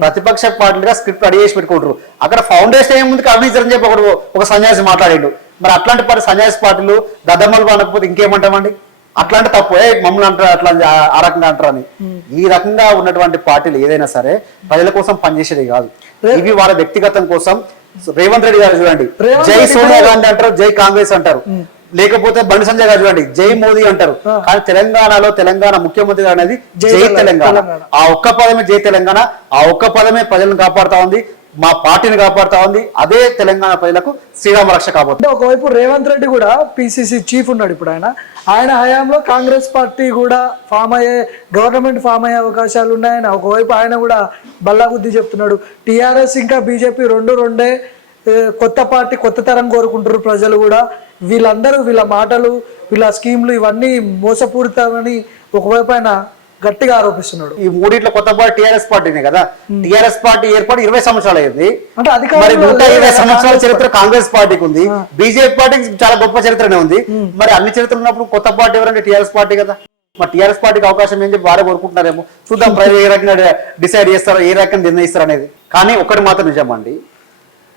ప్రతిపక్ష పార్టీలుగా స్క్రిప్ట్ రెడీ చేసి పెట్టుకుంటారు. అక్కడ ఫౌండేషన్ ఏముంది అవినీతి అని చెప్పి ఒక సన్యాసి మాట్లాడాడు. మరి అట్లాంటి పార్టీ సన్యాసి పార్టీలు దద్దమ్మలు అనకపోతే ఇంకేమంటామండి? అట్లాంటి తప్పు మమ్మల్ని అంటారు, అట్లా ఆ రకంగా అంటారని. ఈ రకంగా ఉన్నటువంటి పార్టీలు ఏదైనా సరే ప్రజల కోసం పనిచేసేది కాదు, ఇవి వాళ్ళ వ్యక్తిగతం కోసం. రేవంత్ రెడ్డి గారు చూడండి, జై సోనియా గాంధీ అంటారు, జై కాంగ్రెస్ అంటారు. లేకపోతే బండి సంజయ్ గారు చూడండి, జై మోదీ అంటారు. కానీ తెలంగాణలో తెలంగాణ ముఖ్యమంత్రి గారు అనేది జై తెలంగాణ. ఆ ఒక్క పదమే జై తెలంగాణ, ఆ ఒక్క పదమే ప్రజలను కాపాడుతా ఉంది, మా పార్టీని కాపాడుతా ఉంది. అదే తెలంగాణ ప్రజలకు శ్రీరామ రక్ష కాబోతుంది. ఒకవైపు రేవంత్ రెడ్డి కూడా పిసిసి చీఫ్ ఉన్నాడు ఇప్పుడు. ఆయన హయాంలో కాంగ్రెస్ పార్టీ కూడా గవర్నమెంట్ ఫామ్ అయ్యే అవకాశాలు ఉన్నాయని ఒకవైపు ఆయన కూడా బల్లాగుద్ది చెప్తున్నాడు. టీఆర్ఎస్ ఇంకా బీజేపీ రెండే కొత్త పార్టీ, కొత్త తరం కోరుకుంటారు ప్రజలు కూడా. వీళ్ళందరూ వీళ్ళ మాటలు, వీళ్ళ స్కీమ్లు ఇవన్నీ మోసపూరితమని ఒకవైపు ఆయన గట్టిగా ఆరోపిస్తున్నాడు. ఈ మూడిట్లో కొత్త పార్టీ టీఆర్ఎస్ పార్టీనే కదా. టీఆర్ఎస్ పార్టీ ఏర్పడి 20 సంవత్సరాలు అయింది. మరి 120 సంవత్సరాల చరిత్ర కాంగ్రెస్ పార్టీకి ఉంది, బీజేపీ పార్టీకి చాలా గొప్ప చరిత్రనే ఉంది. మరి అన్ని చరిత్ర ఉన్నప్పుడు కొత్త పార్టీ ఎవరంటే టీఆర్ఎస్ పార్టీ కదా. మరి టీఆర్ఎస్ పార్టీకి అవకాశం ఏం చెప్పి వారే కోరుకుంటున్నారేమో. చూద్దాం ప్రజలు ఏ రకంగా డిసైడ్ చేస్తారో, ఏ రకంగా నిర్ణయిస్తారు అనేది. కానీ ఒకటి మాత్రం నిజమండి,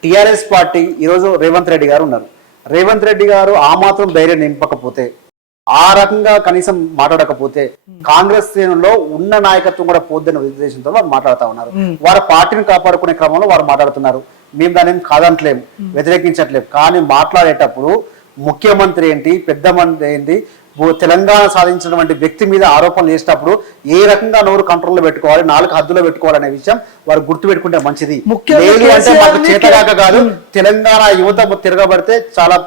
టీఆర్ఎస్ పార్టీ ఈరోజు రేవంత్ రెడ్డి గారు ఉన్నారు. రేవంత్ రెడ్డి గారు ఆ మాత్రం ధైర్యం నింపకపోతే, ఆ రకంగా కనీసం మాట్లాడకపోతే కాంగ్రెస్ శ్రేణుల్లో ఉన్న నాయకత్వం కూడా పోద్దన్న ఉద్దేశంతో వారు మాట్లాడుతూ ఉన్నారు. వారి పార్టీని కాపాడుకునే క్రమంలో వారు మాట్లాడుతున్నారు. మేము దాన్ని కాదంటలేము, వ్యతిరేకించట్లేము. కానీ మాట్లాడేటప్పుడు ముఖ్యమంత్రి ఏంటి, పెద్ద మంత్రి ఏంటి, తెలంగాణ సాధించినటువంటి వ్యక్తి మీద ఆరోపణలు చేసినప్పుడు ఏ రకంగా నోరు కంట్రోల్లో పెట్టుకోవాలి, 4 హద్దులో పెట్టుకోవాలనే విషయం వారు గుర్తు పెట్టుకుంటే మంచిది. ముఖ్యంగా లేదు అంటే మాకు కేసీఆర్ చేతగాక కాదు, తెలంగాణ యువత తిరగబడితే చాలా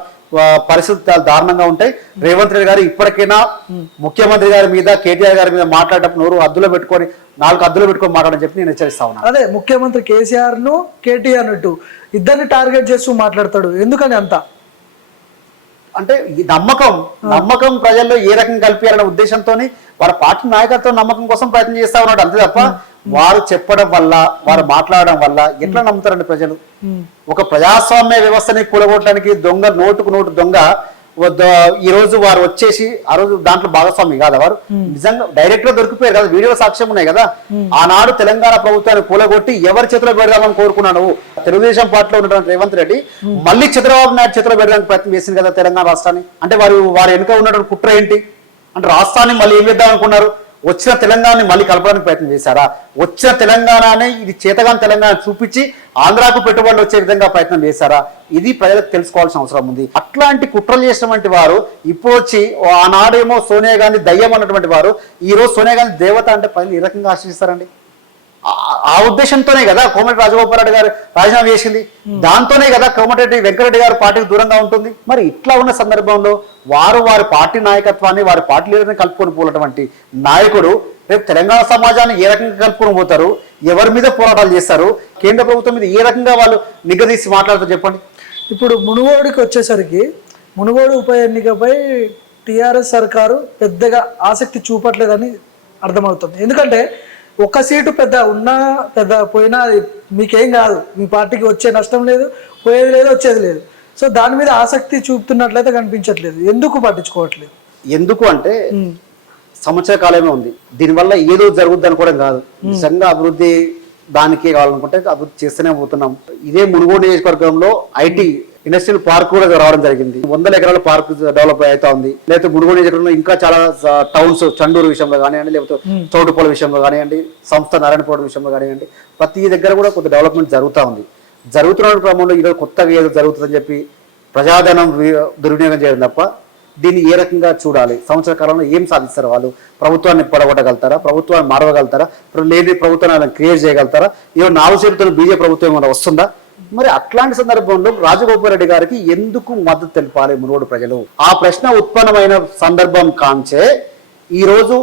పరిస్థితులు చాలా దారుణంగా ఉంటాయి. రేవంత్ రెడ్డి గారు ఇప్పటికైనా ముఖ్యమంత్రి గారి మీద, కేటీఆర్ గారి మీద మాట్లాడేటప్పుడు నోరు హద్దులో పెట్టుకొని 4 హద్దులో పెట్టుకొని మాట్లాడని చెప్పి నేను హెచ్చరిస్తా ఉన్నాను. అదే ముఖ్యమంత్రి కేసీఆర్ ను కేటీఆర్ అన్నట్టు ఇద్దరిని టార్గెట్ చేస్తూ మాట్లాడతాడు. ఎందుకని అంత అంటే ఈ నమ్మకం ప్రజల్లో ఏ రకంగా కల్పించాలనే ఉద్దేశంతో వారి పార్టీ నాయకత్వం నమ్మకం కోసం ప్రయత్నం చేస్తా ఉన్నాడు. అంతే తప్ప వారు చెప్పడం వల్ల, వారు మాట్లాడడం వల్ల ఎట్లా నమ్ముతారండి ప్రజలు? ఒక ప్రజాస్వామ్య వ్యవస్థని కూలగొట్టడానికి నోటుకు నోటు దొంగ ఈ రోజు వారు వచ్చేసి ఆ రోజు దాంట్లో భాగస్వామి కాదా వారు? నిజంగా డైరెక్ట్ గా దొరికిపోయారు కదా, వీడియో సాక్ష్యం ఉన్నాయి కదా. ఆనాడు తెలంగాణ ప్రభుత్వాన్ని కూలగొట్టి ఎవరి చేతిలో పెడదామని కోరుకున్నాను తెలుగుదేశం పార్టీలో ఉన్నటువంటి రేవంత్ రెడ్డి మళ్ళీ చంద్రబాబు నాయుడు చేతిలో పెడడానికి ప్రయత్నం చేసింది కదా తెలంగాణ రాష్ట్రాన్ని. అంటే వారు వెనుక ఉన్నటువంటి కుట్ర ఏంటి అంటే రాష్ట్రాన్ని మళ్ళీ ఏం చేద్దాం అనుకున్నారు? వచ్చిన తెలంగాణని మళ్ళీ కలపడానికి ప్రయత్నం చేశారా? వచ్చిన తెలంగాణనే ఇది చేతగాని తెలంగాణ చూపించి ఆంధ్రాకు పెట్టుబడులు వచ్చే విధంగా ప్రయత్నం చేశారా? ఇది ప్రజలకు తెలుసుకోవాల్సిన అవసరం ఉంది. అట్లాంటి కుట్రలు చేసినటువంటి వారు ఇప్పుడు వచ్చి ఆనాడేమో సోనియా గాంధీ దయ్యం అన్నటువంటి వారు ఈ రోజు సోనియా గాంధీ దేవత అంటే ప్రజలు ఏ రకంగా ఆశిస్తారండి? ఆ ఉద్దేశంతోనే కదా కోమటిరెడ్డి రాజగోపాల్ రెడ్డి గారు రాజీనామా చేసింది. దాంతోనే కదా కోమటిరెడ్డి వెంకటరెడ్డి గారు పార్టీకి దూరంగా ఉంటుంది. మరి ఇట్లా ఉన్న సందర్భంలో వారి పార్టీ నాయకత్వాన్ని, వారి పార్టీ లీడర్ని కలుపుకొని పోయినటువంటి నాయకుడు రేపు తెలంగాణ సమాజాన్ని ఏ రకంగా కలుపుకొని పోతారు? ఎవరి మీద పోరాటాలు చేస్తారు? కేంద్ర ప్రభుత్వం మీద ఏ రకంగా వాళ్ళు నిగదీసి మాట్లాడతారు చెప్పండి. ఇప్పుడు మునుగోడుకి వచ్చేసరికి మునుగోడు ఉప ఎన్నికపై టీఆర్ఎస్ సర్కారు పెద్దగా ఆసక్తి చూపట్లేదని అర్థమవుతుంది. ఎందుకంటే ఒక సీటు పెద్ద ఉన్నా పెద్ద పోయినా అది మీకేం కాదు, మీ పార్టీకి వచ్చే నష్టం లేదు, పోయేది లేదు, వచ్చేది లేదు. సో దాని మీద ఆసక్తి చూపుతున్నట్లయితే కనిపించట్లేదు. ఎందుకు పట్టించుకోవట్లేదు? ఎందుకు అంటే సంవత్సర కాలమే ఉంది. దీనివల్ల ఏదో జరుగుద్ది అనుకోవడం కాదు. నిజంగా అభివృద్ధి దానికే కావాలనుకుంటే అభివృద్ధి చేస్తూనే పోతున్నాం. ఇదే మునుగోడు నియోజకవర్గంలో ఐటీ ఇండస్ట్రియల్ పార్క్ కూడా రావడం జరిగింది. 100 ఎకరాల పార్క్ డెవలప్ అవుతా ఉంది. లేకపోతే మునుగోడు నియోజకవర్గంలో ఇంకా చాలా టౌన్స్, చండూరు విషయంలో కానివ్వండి, లేకపోతే చౌటుపల్లి విషయంలో కానివ్వండి, సంస్థ నారాయణపూర్ విషయంలో కానివ్వండి, ప్రతి దగ్గర కూడా కొంత డెవలప్మెంట్ జరుగుతూ ఉంది. జరుగుతున్న క్రమంలో ఈరోజు కొత్తగా ఏదో జరుగుతుందని చెప్పి ప్రజాధనం దుర్వినియోగం చేయడం తప్ప దీన్ని ఏ రకంగా చూడాలి? సంవత్సర కాలంలో ఏం సాధిస్తారు వాళ్ళు? ప్రభుత్వాన్ని పడగొట్టగలుగుతారా? ప్రభుత్వాన్ని మారవగలుగుతారా? లేని ప్రభుత్వాన్ని క్రియేట్ చేయగలుగుతారా? ఏమో 4 సీట్లతో బీజేపీ ప్రభుత్వం ఏమైనా వస్తుందా? మరి అట్లాంటి సందర్భంలో రాజగోపాల్ రెడ్డి గారికి ఎందుకు మద్దతు తెలిపాలి మునుగోడు ప్రజలు? ఆ ప్రశ్న ఉత్పన్నమైన సందర్భం కాంచే ఈరోజు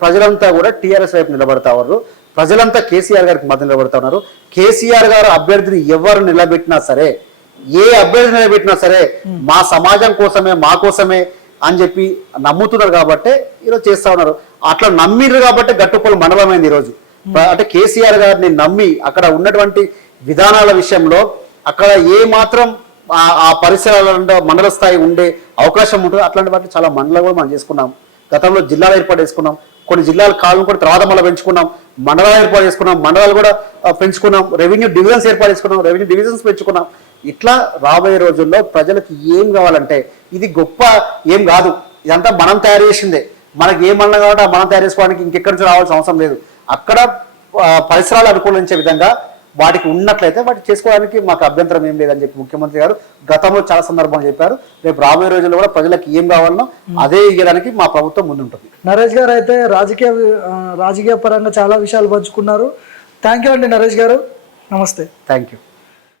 ప్రజలంతా కూడా టీఆర్ఎస్ వైపు నిలబడతా ఉన్నారు. ప్రజలంతా కేసీఆర్ గారికి మద్దతు నిలబడతా ఉన్నారు. కేసీఆర్ గారు అభ్యర్థిని ఎవరు నిలబెట్టినా సరే, ఏ అభ్యర్థి నిలబెట్టినా సరే మా సమాజం కోసమే, మా కోసమే అని చెప్పి నమ్ముతున్నారు కాబట్టి ఈరోజు చేస్తా ఉన్నారు. అట్లా నమ్మిర్రు కాబట్టి గట్టుపల్లి మండలమైంది ఈరోజు. అంటే కేసీఆర్ గారిని నమ్మి అక్కడ ఉన్నటువంటి విధానాల విషయంలో అక్కడ ఏ మాత్రం ఆ పరిసరాలలో మండల స్థాయి ఉండే అవకాశం ఉంటుంది. అట్లాంటి వాటిని చాలా మండలాలు కూడా మనం చేసుకున్నాం. గతంలో జిల్లాలు ఏర్పాటు చేసుకున్నాం. కొన్ని జిల్లాలు కాలం కూడా తర్వాత మళ్ళీ పెంచుకున్నాం. మండలాలు ఏర్పాటు చేసుకున్నాం, మండలాలు కూడా పెంచుకున్నాం. రెవెన్యూ డివిజన్స్ ఏర్పాటు చేసుకున్నాం, రెవెన్యూ డివిజన్స్ పెంచుకున్నాం. ఇట్లా రాబోయే రోజుల్లో ప్రజలకు ఏం కావాలంటే ఇది గొప్ప ఏం కాదు, ఇదంతా మనం తయారు చేసిందే. మనకి ఏ మండలం కాబట్టి మనం తయారు చేసుకోవడానికి ఇంకెక్కడి నుంచి రావాల్సిన అవసరం లేదు. అక్కడ పరిసరాలు అనుకూలించే విధంగా వాటికి ఉన్నట్లయితే వాటికి చేసుకోవడానికి మాకు అభ్యంతరం ఏం లేదని చెప్పి ముఖ్యమంత్రి గారు గతంలో చాలా సందర్భంగా చెప్పారు. రేపు రాబోయే రోజుల్లో కూడా ప్రజలకు ఏం కావాలనో అదే ఇవ్వడానికి మా ప్రభుత్వం ముందుంటుంది. నరేష్ గారు అయితే రాజకీయ పరంగా చాలా విషయాలు పంచుకున్నారు. థ్యాంక్ యూ అండి నరేష్ గారు. నమస్తే. Thank you.